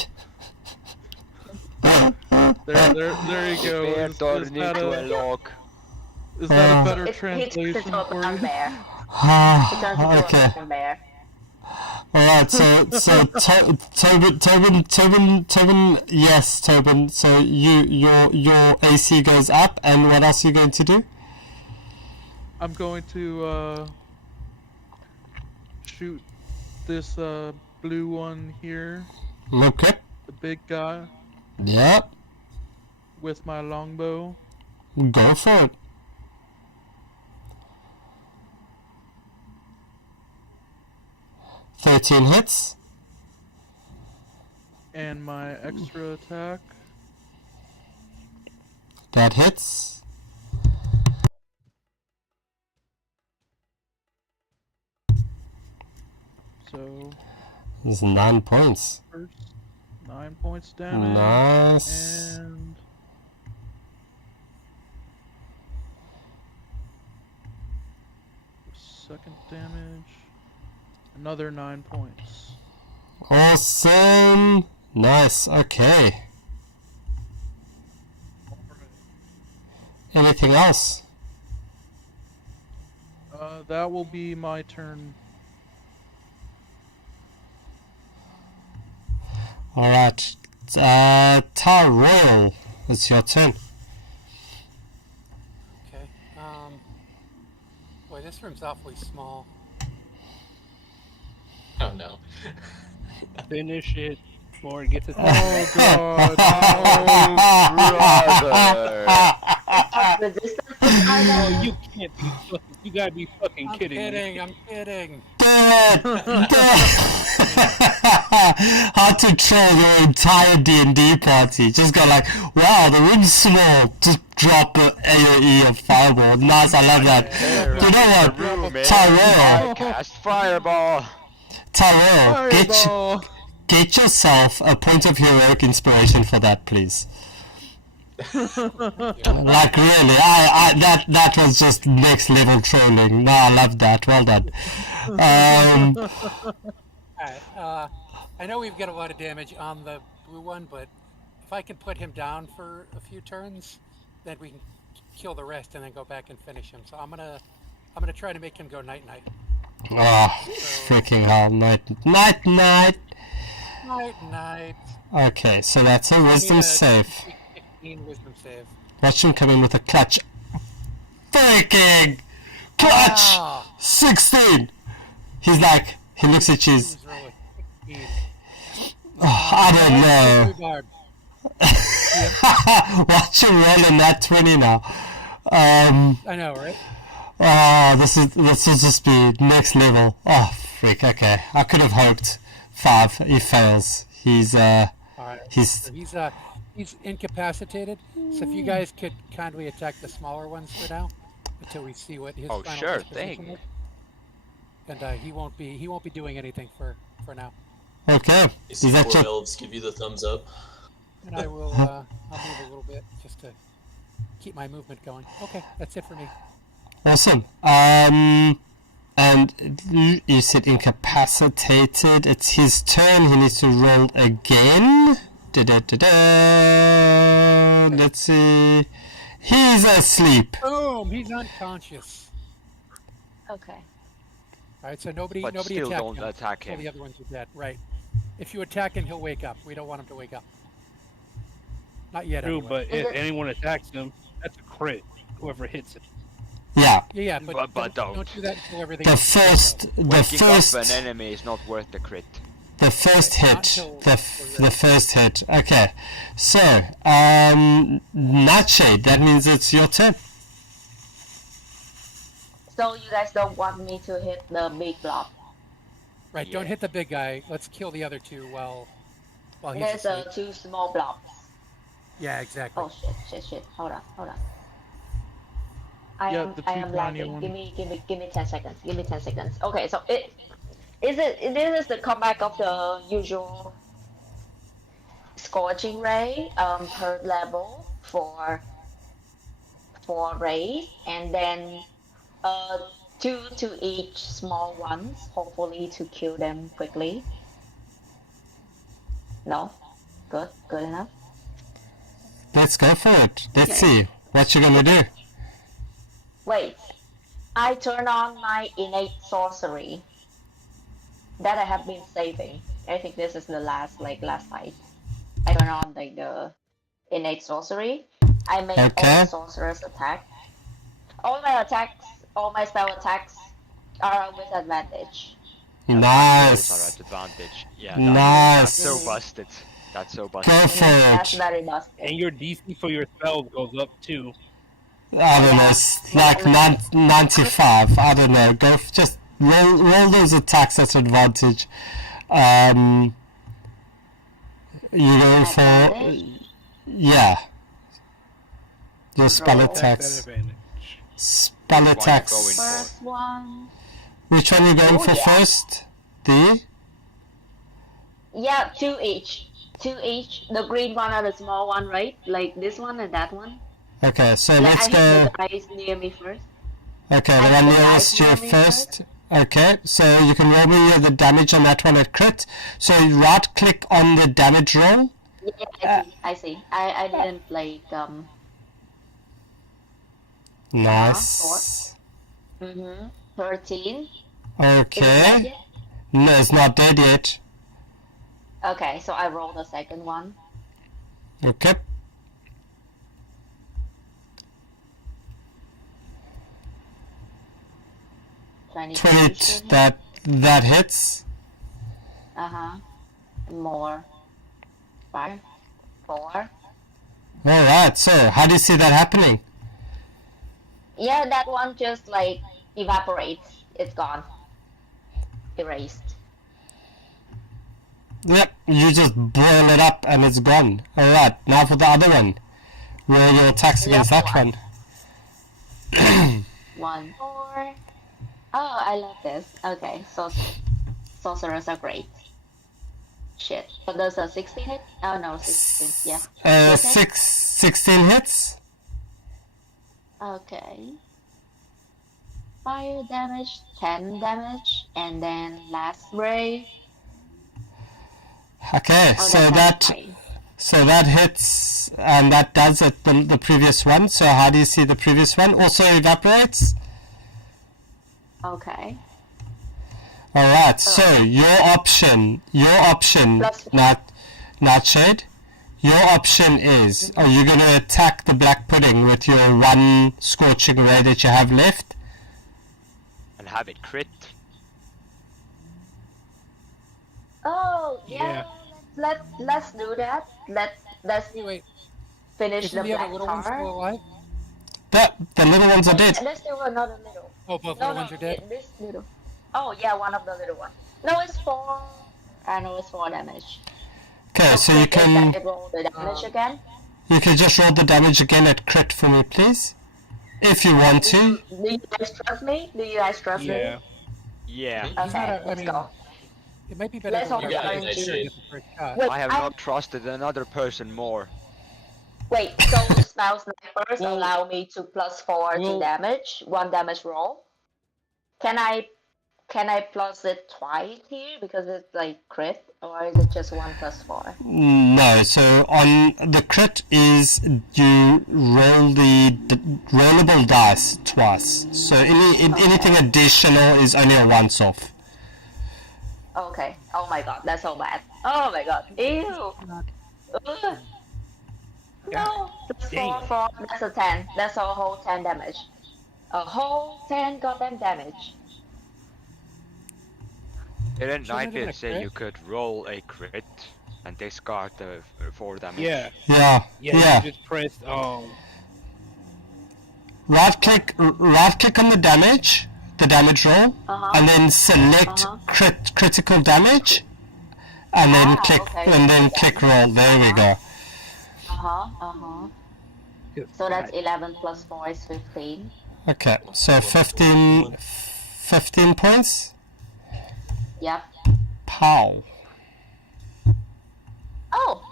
you The go. bear Is turned that into a a log. better He turns translation into a for brown you? bear. He turns into Okay. a brown bear. Alright, Tobin, yes, Tobin. So your AC goes up, and what else are you going to do? I'm going to shoot this blue one here, Okay. the big guy, Yep. with my longbow. Go for it. "13 hits. And my extra attack. That hits. So There's 9 points. first 9 points damage. Nice. And second damage. Another 9 points. Awesome. Nice. Okay. Anything else? That will be my turn. Alright. Royal, it's your turn. Okay. Boy, this room's awfully small. Oh no. Finish it before it gets its. Oh god. Resistance to Oh, fire. you can't be fucking. You gotta be fucking I'm kidding me. kidding. I'm kidding. Damn it! Hard to troll your entire D&D party. Just go like, wow, the room's small. Just drop the AoE of Fireball. Nice, I love that. You know what? Tyrell, I cast fireball. Fireball! get yourself a point of heroic inspiration for that, please. Like really, that was just next level trolling. No, I love that. Well done. Alright, I know we've got a lot of damage on the blue one, but if I can put him down for a few turns, then we can kill the rest and then go back and finish him. So I'm gonna try to make him go night night. Oh, freaking hell! Night. Night night. Okay, so that's a wisdom save. 16 wisdom save. Watch him come in with a clutch. Freaking clutch! Ah, 16! He's like, he looks at you. who's rolling 16? I don't know. Rhubarb. Watch him roll in that 20 now. I know, right? Oh, this will just be next level. Oh, freak, okay. I could have hoped 5. He fails. He's, Alright. he's, So he's incapacitated. So if you guys could kindly attack the smaller ones for now, until we see what his Oh, final sure disposition thing. is. And he won't be doing anything for now. okay. You see Is that four your, elves give you the thumbs up. And I will I'll move a little bit just to keep my movement going. Okay, that's it for me. awesome. And you said incapacitated. It's his turn. He needs to roll again. Let's see. He's asleep. Boom! He's unconscious. Okay. All right, so nobody But attack still don't him. attack All him. the other ones are dead. Right. If you attack him, he'll wake up. We don't want him to wake up. Not yet, True, anyway. but if anyone attacks him, that's a crit. Whoever hits it. Yeah. Yeah, But don't. do that until everything. The is set, first, though. the Waking first, up an enemy is not worth the crit. the first Right, hit. not until The we're ready. first hit. Okay. So, Nightshade. That means it's your turn. So you guys don't want me to hit the big blob. Right, don't Yeah. hit the big guy. Let's kill the other two while he's There's asleep. 2 small blobs. Yeah, exactly. Oh shit. Hold on. Yeah, the I two am tiny lagging. one. Give me 10 seconds. Give me 10 seconds. Okay, so this is the comeback of the usual scorching ray, third level for rays, and then two to each small ones, hopefully to kill them quickly. No? Good enough. Let's go for it. Let's Okay. see what you're gonna do. Wait, I turn on my innate sorcery that I have been saving. I think this is the last fight. I turn on like the innate sorcery. I make all Okay. sorcerers attack. All my spell attacks are with advantage. Those are Nice. at advantage. Yeah, that's so Nice. busted. That's so Go busted. for That's it. very busted. And your DC for your spells goes up too. I don't know, Yeah. it's like 95. I don't know. Just roll those attacks at advantage. You go for Advantage? yeah. Your spell Roll. attacks. Advantage. Spell Which one you attacks. going for? First one. Which one are you going Oh, for yeah. first? D? Yeah, two each. Two each. The green one and the small one, right? Like this one and that one. Okay, so Like let's I go. hit the guys near me first. Okay, the I one hit the nearest guys you near me first. Okay, so you can roll me the damage on that one at crit. So right click on the damage roll. Yeah, I see. I didn't like Nice. 13. Is it Okay. dead yet? No, it's not dead yet. Okay, so I roll the second one. Okay. Twenty. 20. That hits. More. 5. 4. Alright, so how do you see that happening? Yeah, that one just like evaporates. It's gone. Erased. Yep, you just boil it up and it's gone. Alright, now for the other one. Roll your attacks against Yep. that one. 1, 4. Oh, I love this. Okay, so sorcerers are great. Shit. But does a 16 hit? Oh no, 16. Yeah. Okay. 16 hits. Okay. Fire damage, 10 damage, and then last ray. Okay, Oh, so that's that fine. so that hits and that does it the previous one. So how do you see the previous one? Also evaporates. Okay. Alright, so your option, Plus- Nightshade, your option is, are you going to attack the black pudding with your one scorching ray that you have left? And have it crit. Oh yeah. Let's do that. Let's Wait. finish Isn't the the other black little one still tar. alive? The little ones are dead. There's still another little. Oh, both No, little ones are dead? This little. Oh yeah, one of the little ones. No, it's 4. I know it's 4 damage. Okay, so you can roll the damage again. just roll the damage again at crit for me, please, if you want to. Do you guys trust me? Yeah. Yeah. Okay, let's go. It might be better Let's to hope wait the until RNG. you get the first shot. Wait, I have not trusted another person more. Wait, so spell snipers Well, allow me to +4 to well- damage, 1 damage roll. Can I plus it twice here because it's like crit, or is it just 1 + 4? No, so on the crit is you roll the rollable dice twice. So anything additional is only a once off. Okay. Oh my god, that's so bad. Oh my god. Ew. Ugh. No. +4, 4. That's a 10. That's a whole 10 damage. A whole 10 goddamn damage. Didn't Shouldn't it have been a Nightbeard say crit? you could roll a crit and discard the 4 damage? Yeah. Yeah. You just pressed Right click on the damage roll, and then select critical damage, and then click roll. There we go. So that's 11 + 4 is 15. Okay, so 15 points? Yep. Pow. Oh,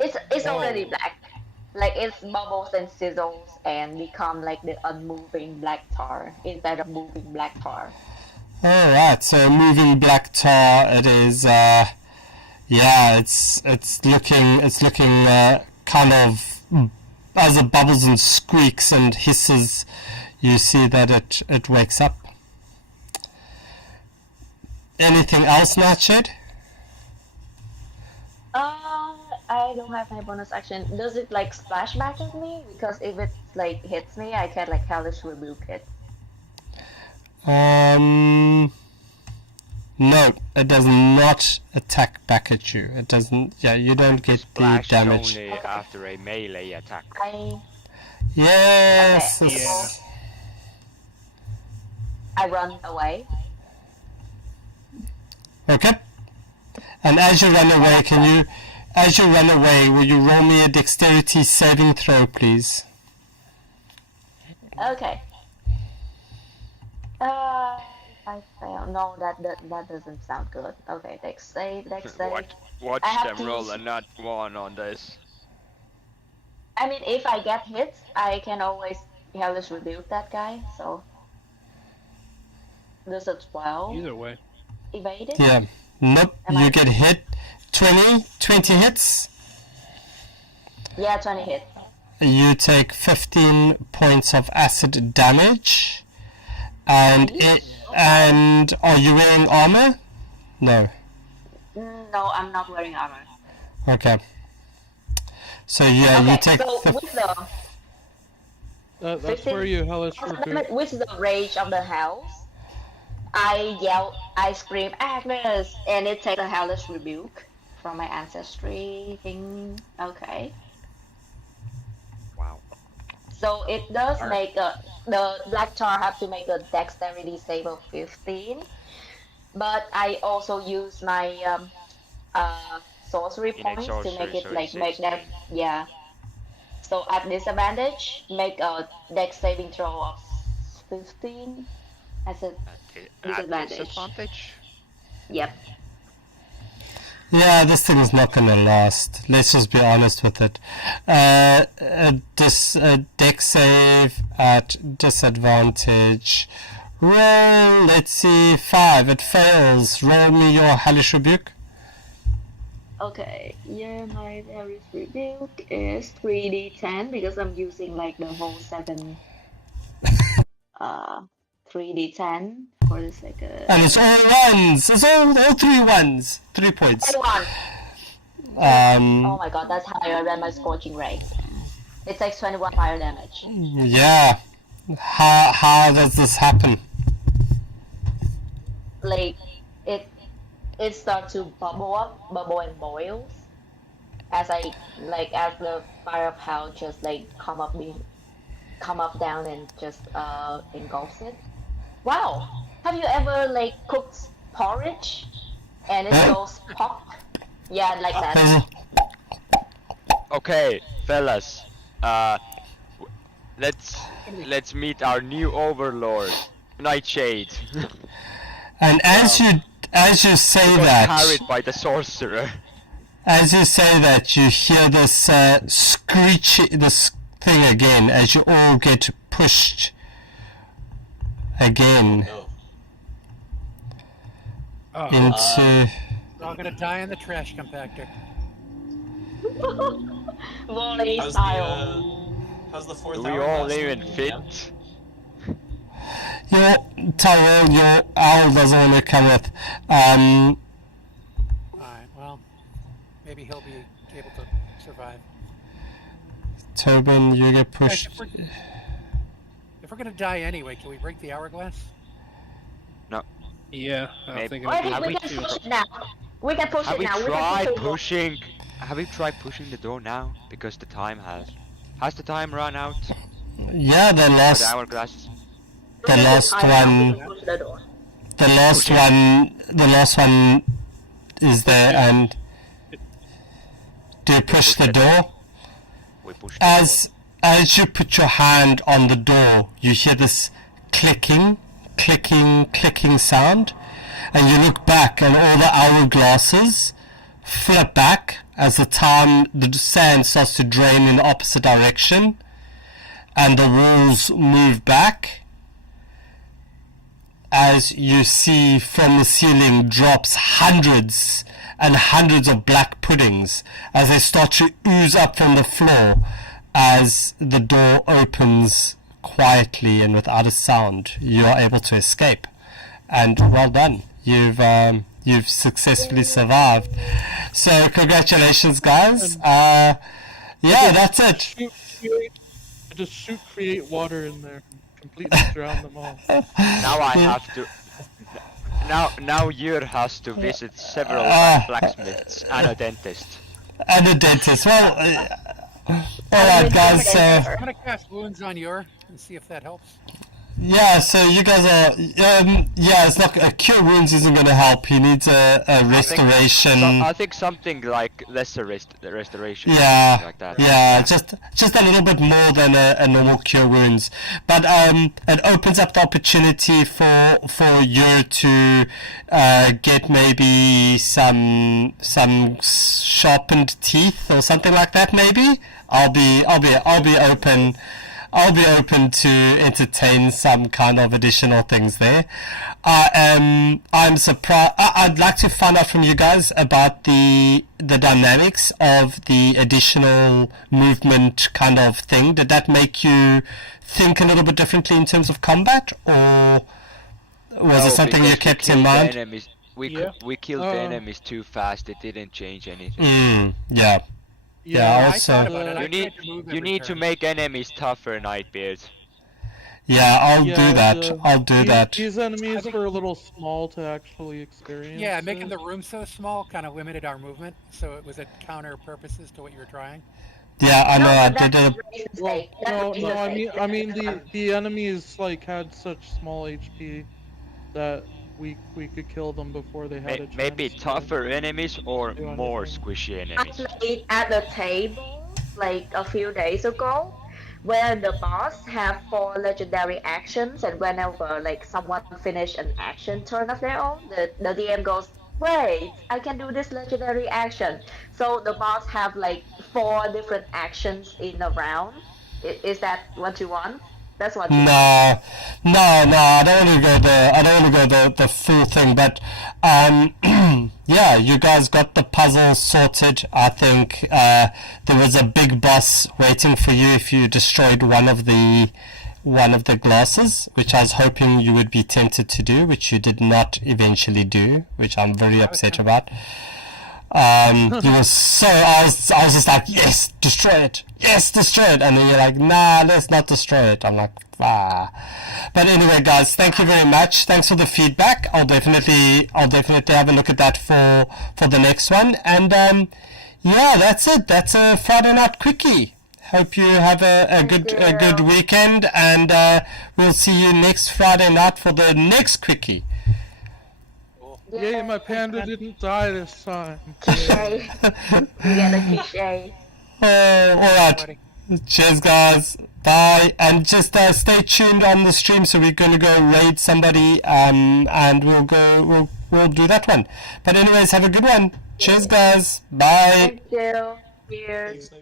it's already black. Like it's bubbles and sizzles and become like the unmoving black tar instead of moving black tar. Alright, so moving black tar it is yeah, it's looking kind of as it bubbles and squeaks and hisses, you see that it wakes up. Anything else, Nightshade? I don't have my bonus action. Does it like splash back at me? Because if it like hits me, I can like hellish rebuke it. No, it does not attack back at you. It doesn't. Yeah, you don't get the Splash damage. only after a melee attack. Yes. Okay, it's- I run away. Okay. And as you run away, will you roll me a dexterity saving throw, please? Okay. If I fail, no, that doesn't sound good. Okay, dex save. Watch I have them to roll use- a nat 1 on this. I mean, if I get hit, I can always hellish rebuke that guy. So there's a 12 Either way. evaded. Yeah. Nope. Am You I- get hit. 20 hits. Yeah, 20 hits. You take 15 points of acid damage. And and are you wearing armor? No. No, I'm not wearing armor. Okay. So yeah, you Okay, take so the with the That's where you hellish rebuke. with the rage of the house, I yell, I scream, Agnes, and it takes a hellish rebuke from my ancestry thing. Okay. Wow. So it does make the black tar have to make a dexterity save of 15, but I also use my sorcery points to sorcery, make it so like it's make that 16. yeah. So at disadvantage, make a dex saving throw of 15 as a At disadvantage. disadvantage? Yep. Yeah, this thing is not gonna last. Let's just be honest with it. A dex save at disadvantage. Roll, let's see, 5. It fails. Roll me your hellish rebuke. Okay, yeah, my hellish rebuke is 3d10 because I'm using like the whole 7 3d10 for the second. And it's all ones. It's all 3 ones. 3 points. One. Um, Oh my god, that's higher than my scorching ray. It takes 21 fire damage. yeah. How does this happen? Like it starts to bubble and boils as the fire of hell just like come up down and just engulfs it. Wow, have you ever like cooked porridge and it goes pop? Yeah, like that. Okay, fellas. Let's meet our new overlord, Nightshade. And as you say that, Carried by the sorcerer. as you say that, you hear this this thing again as you all get pushed again No. Oh, into. We're all gonna die in the trash compactor. Volley How's style. how's the fourth Do we hour all lasting? even fit? Tyrell, your owl doesn't want to come with. Alright, well, maybe he'll be able to survive. Tobin, you get Guys, pushed. if we're gonna die anyway, can we break the hourglass? yeah, I was Maybe- thinking Wait, of we doing can that push too. it now. We can push Have it we now. We tried can push it. pushing? Have we tried pushing the door now? Because the time has. Has the time run out? Yeah, the For the last hourglass? the last I know, we one. can push the door. The last one is there, and do you push the door? We pushed the As as you put your hand on the door, you hear this clicking sound, and you look back and all the hourglasses flip back as the sand starts to drain in the opposite direction, and the walls move back as you see from the ceiling drops hundreds and hundreds of black puddings as they start to ooze up from the floor as the door opens quietly and without a sound. You are able to escape, and well done. You've successfully survived. So congratulations, guys. Yeah, that's it. Just shoot create water in there, completely drown them all. Now I have to. Now Yer has to visit several blacksmiths and a dentist. And a dentist. Well, alright, guys. I'm gonna cast wounds on Yer and see if that helps. Yeah, so you guys are. Yeah, it's not. Cure wounds isn't going to help. He needs a restoration. I think something like lesser restoration. Yeah, like that. Yeah, just a little bit more than a normal cure wounds. But it opens up the opportunity for you to get maybe some sharpened teeth or something like that. Maybe I'll be open. I'll be open to entertain some kind of additional things there. I'm surprised. I'd like to find out from you guys about the dynamics of the additional movement kind of thing. Did that make you think a little bit differently in terms of combat, or was it something you kept in mind? We killed the enemies too fast. It didn't change anything. Yeah. Yeah, also, you need to make enemies tougher, Nightbeard. Yeah, I'll do that. These enemies were a little small to actually experience. Yeah, making the room so small kind of limited our movement, so it was a counter purposes to what you were trying. Yeah, I know. I did it. I mean the enemies like had such small HP that we could kill them before they had a chance. Maybe tougher enemies or more squishy enemies. I played at the table like a few days ago, where the boss have 4 legendary actions, and whenever like someone finish an action turn of their own, the DM goes, "Wait, I can do this legendary action." So the boss have like 4 different actions in a round. Is that what you want? That's what. No, I don't want to go there. I don't want to go the full thing, but yeah, you guys got the puzzle sorted. I think there was a big boss waiting for you if you destroyed one of the glasses, which I was hoping you would be tempted to do, which you did not eventually do, which I'm very upset about. I was just like, yes, destroy it, and then you're like, nah, let's not destroy it. I'm like, ah. But anyway, guys, thank you very much. Thanks for the feedback. I'll definitely have a look at that for the next one. And yeah, that's it. That's a Friday Night Quickie. Hope you have a good weekend, and we'll see you next Friday night for the next Quickie. Yay, my panda didn't die this time. Cliche. We get a cliche. Alright. Cheers, guys. Bye. And just stay tuned on the stream, so we're gonna go raid somebody, and we'll do that one. But anyways, have a good one. Cheers, guys. Bye. Thank you. Cheers.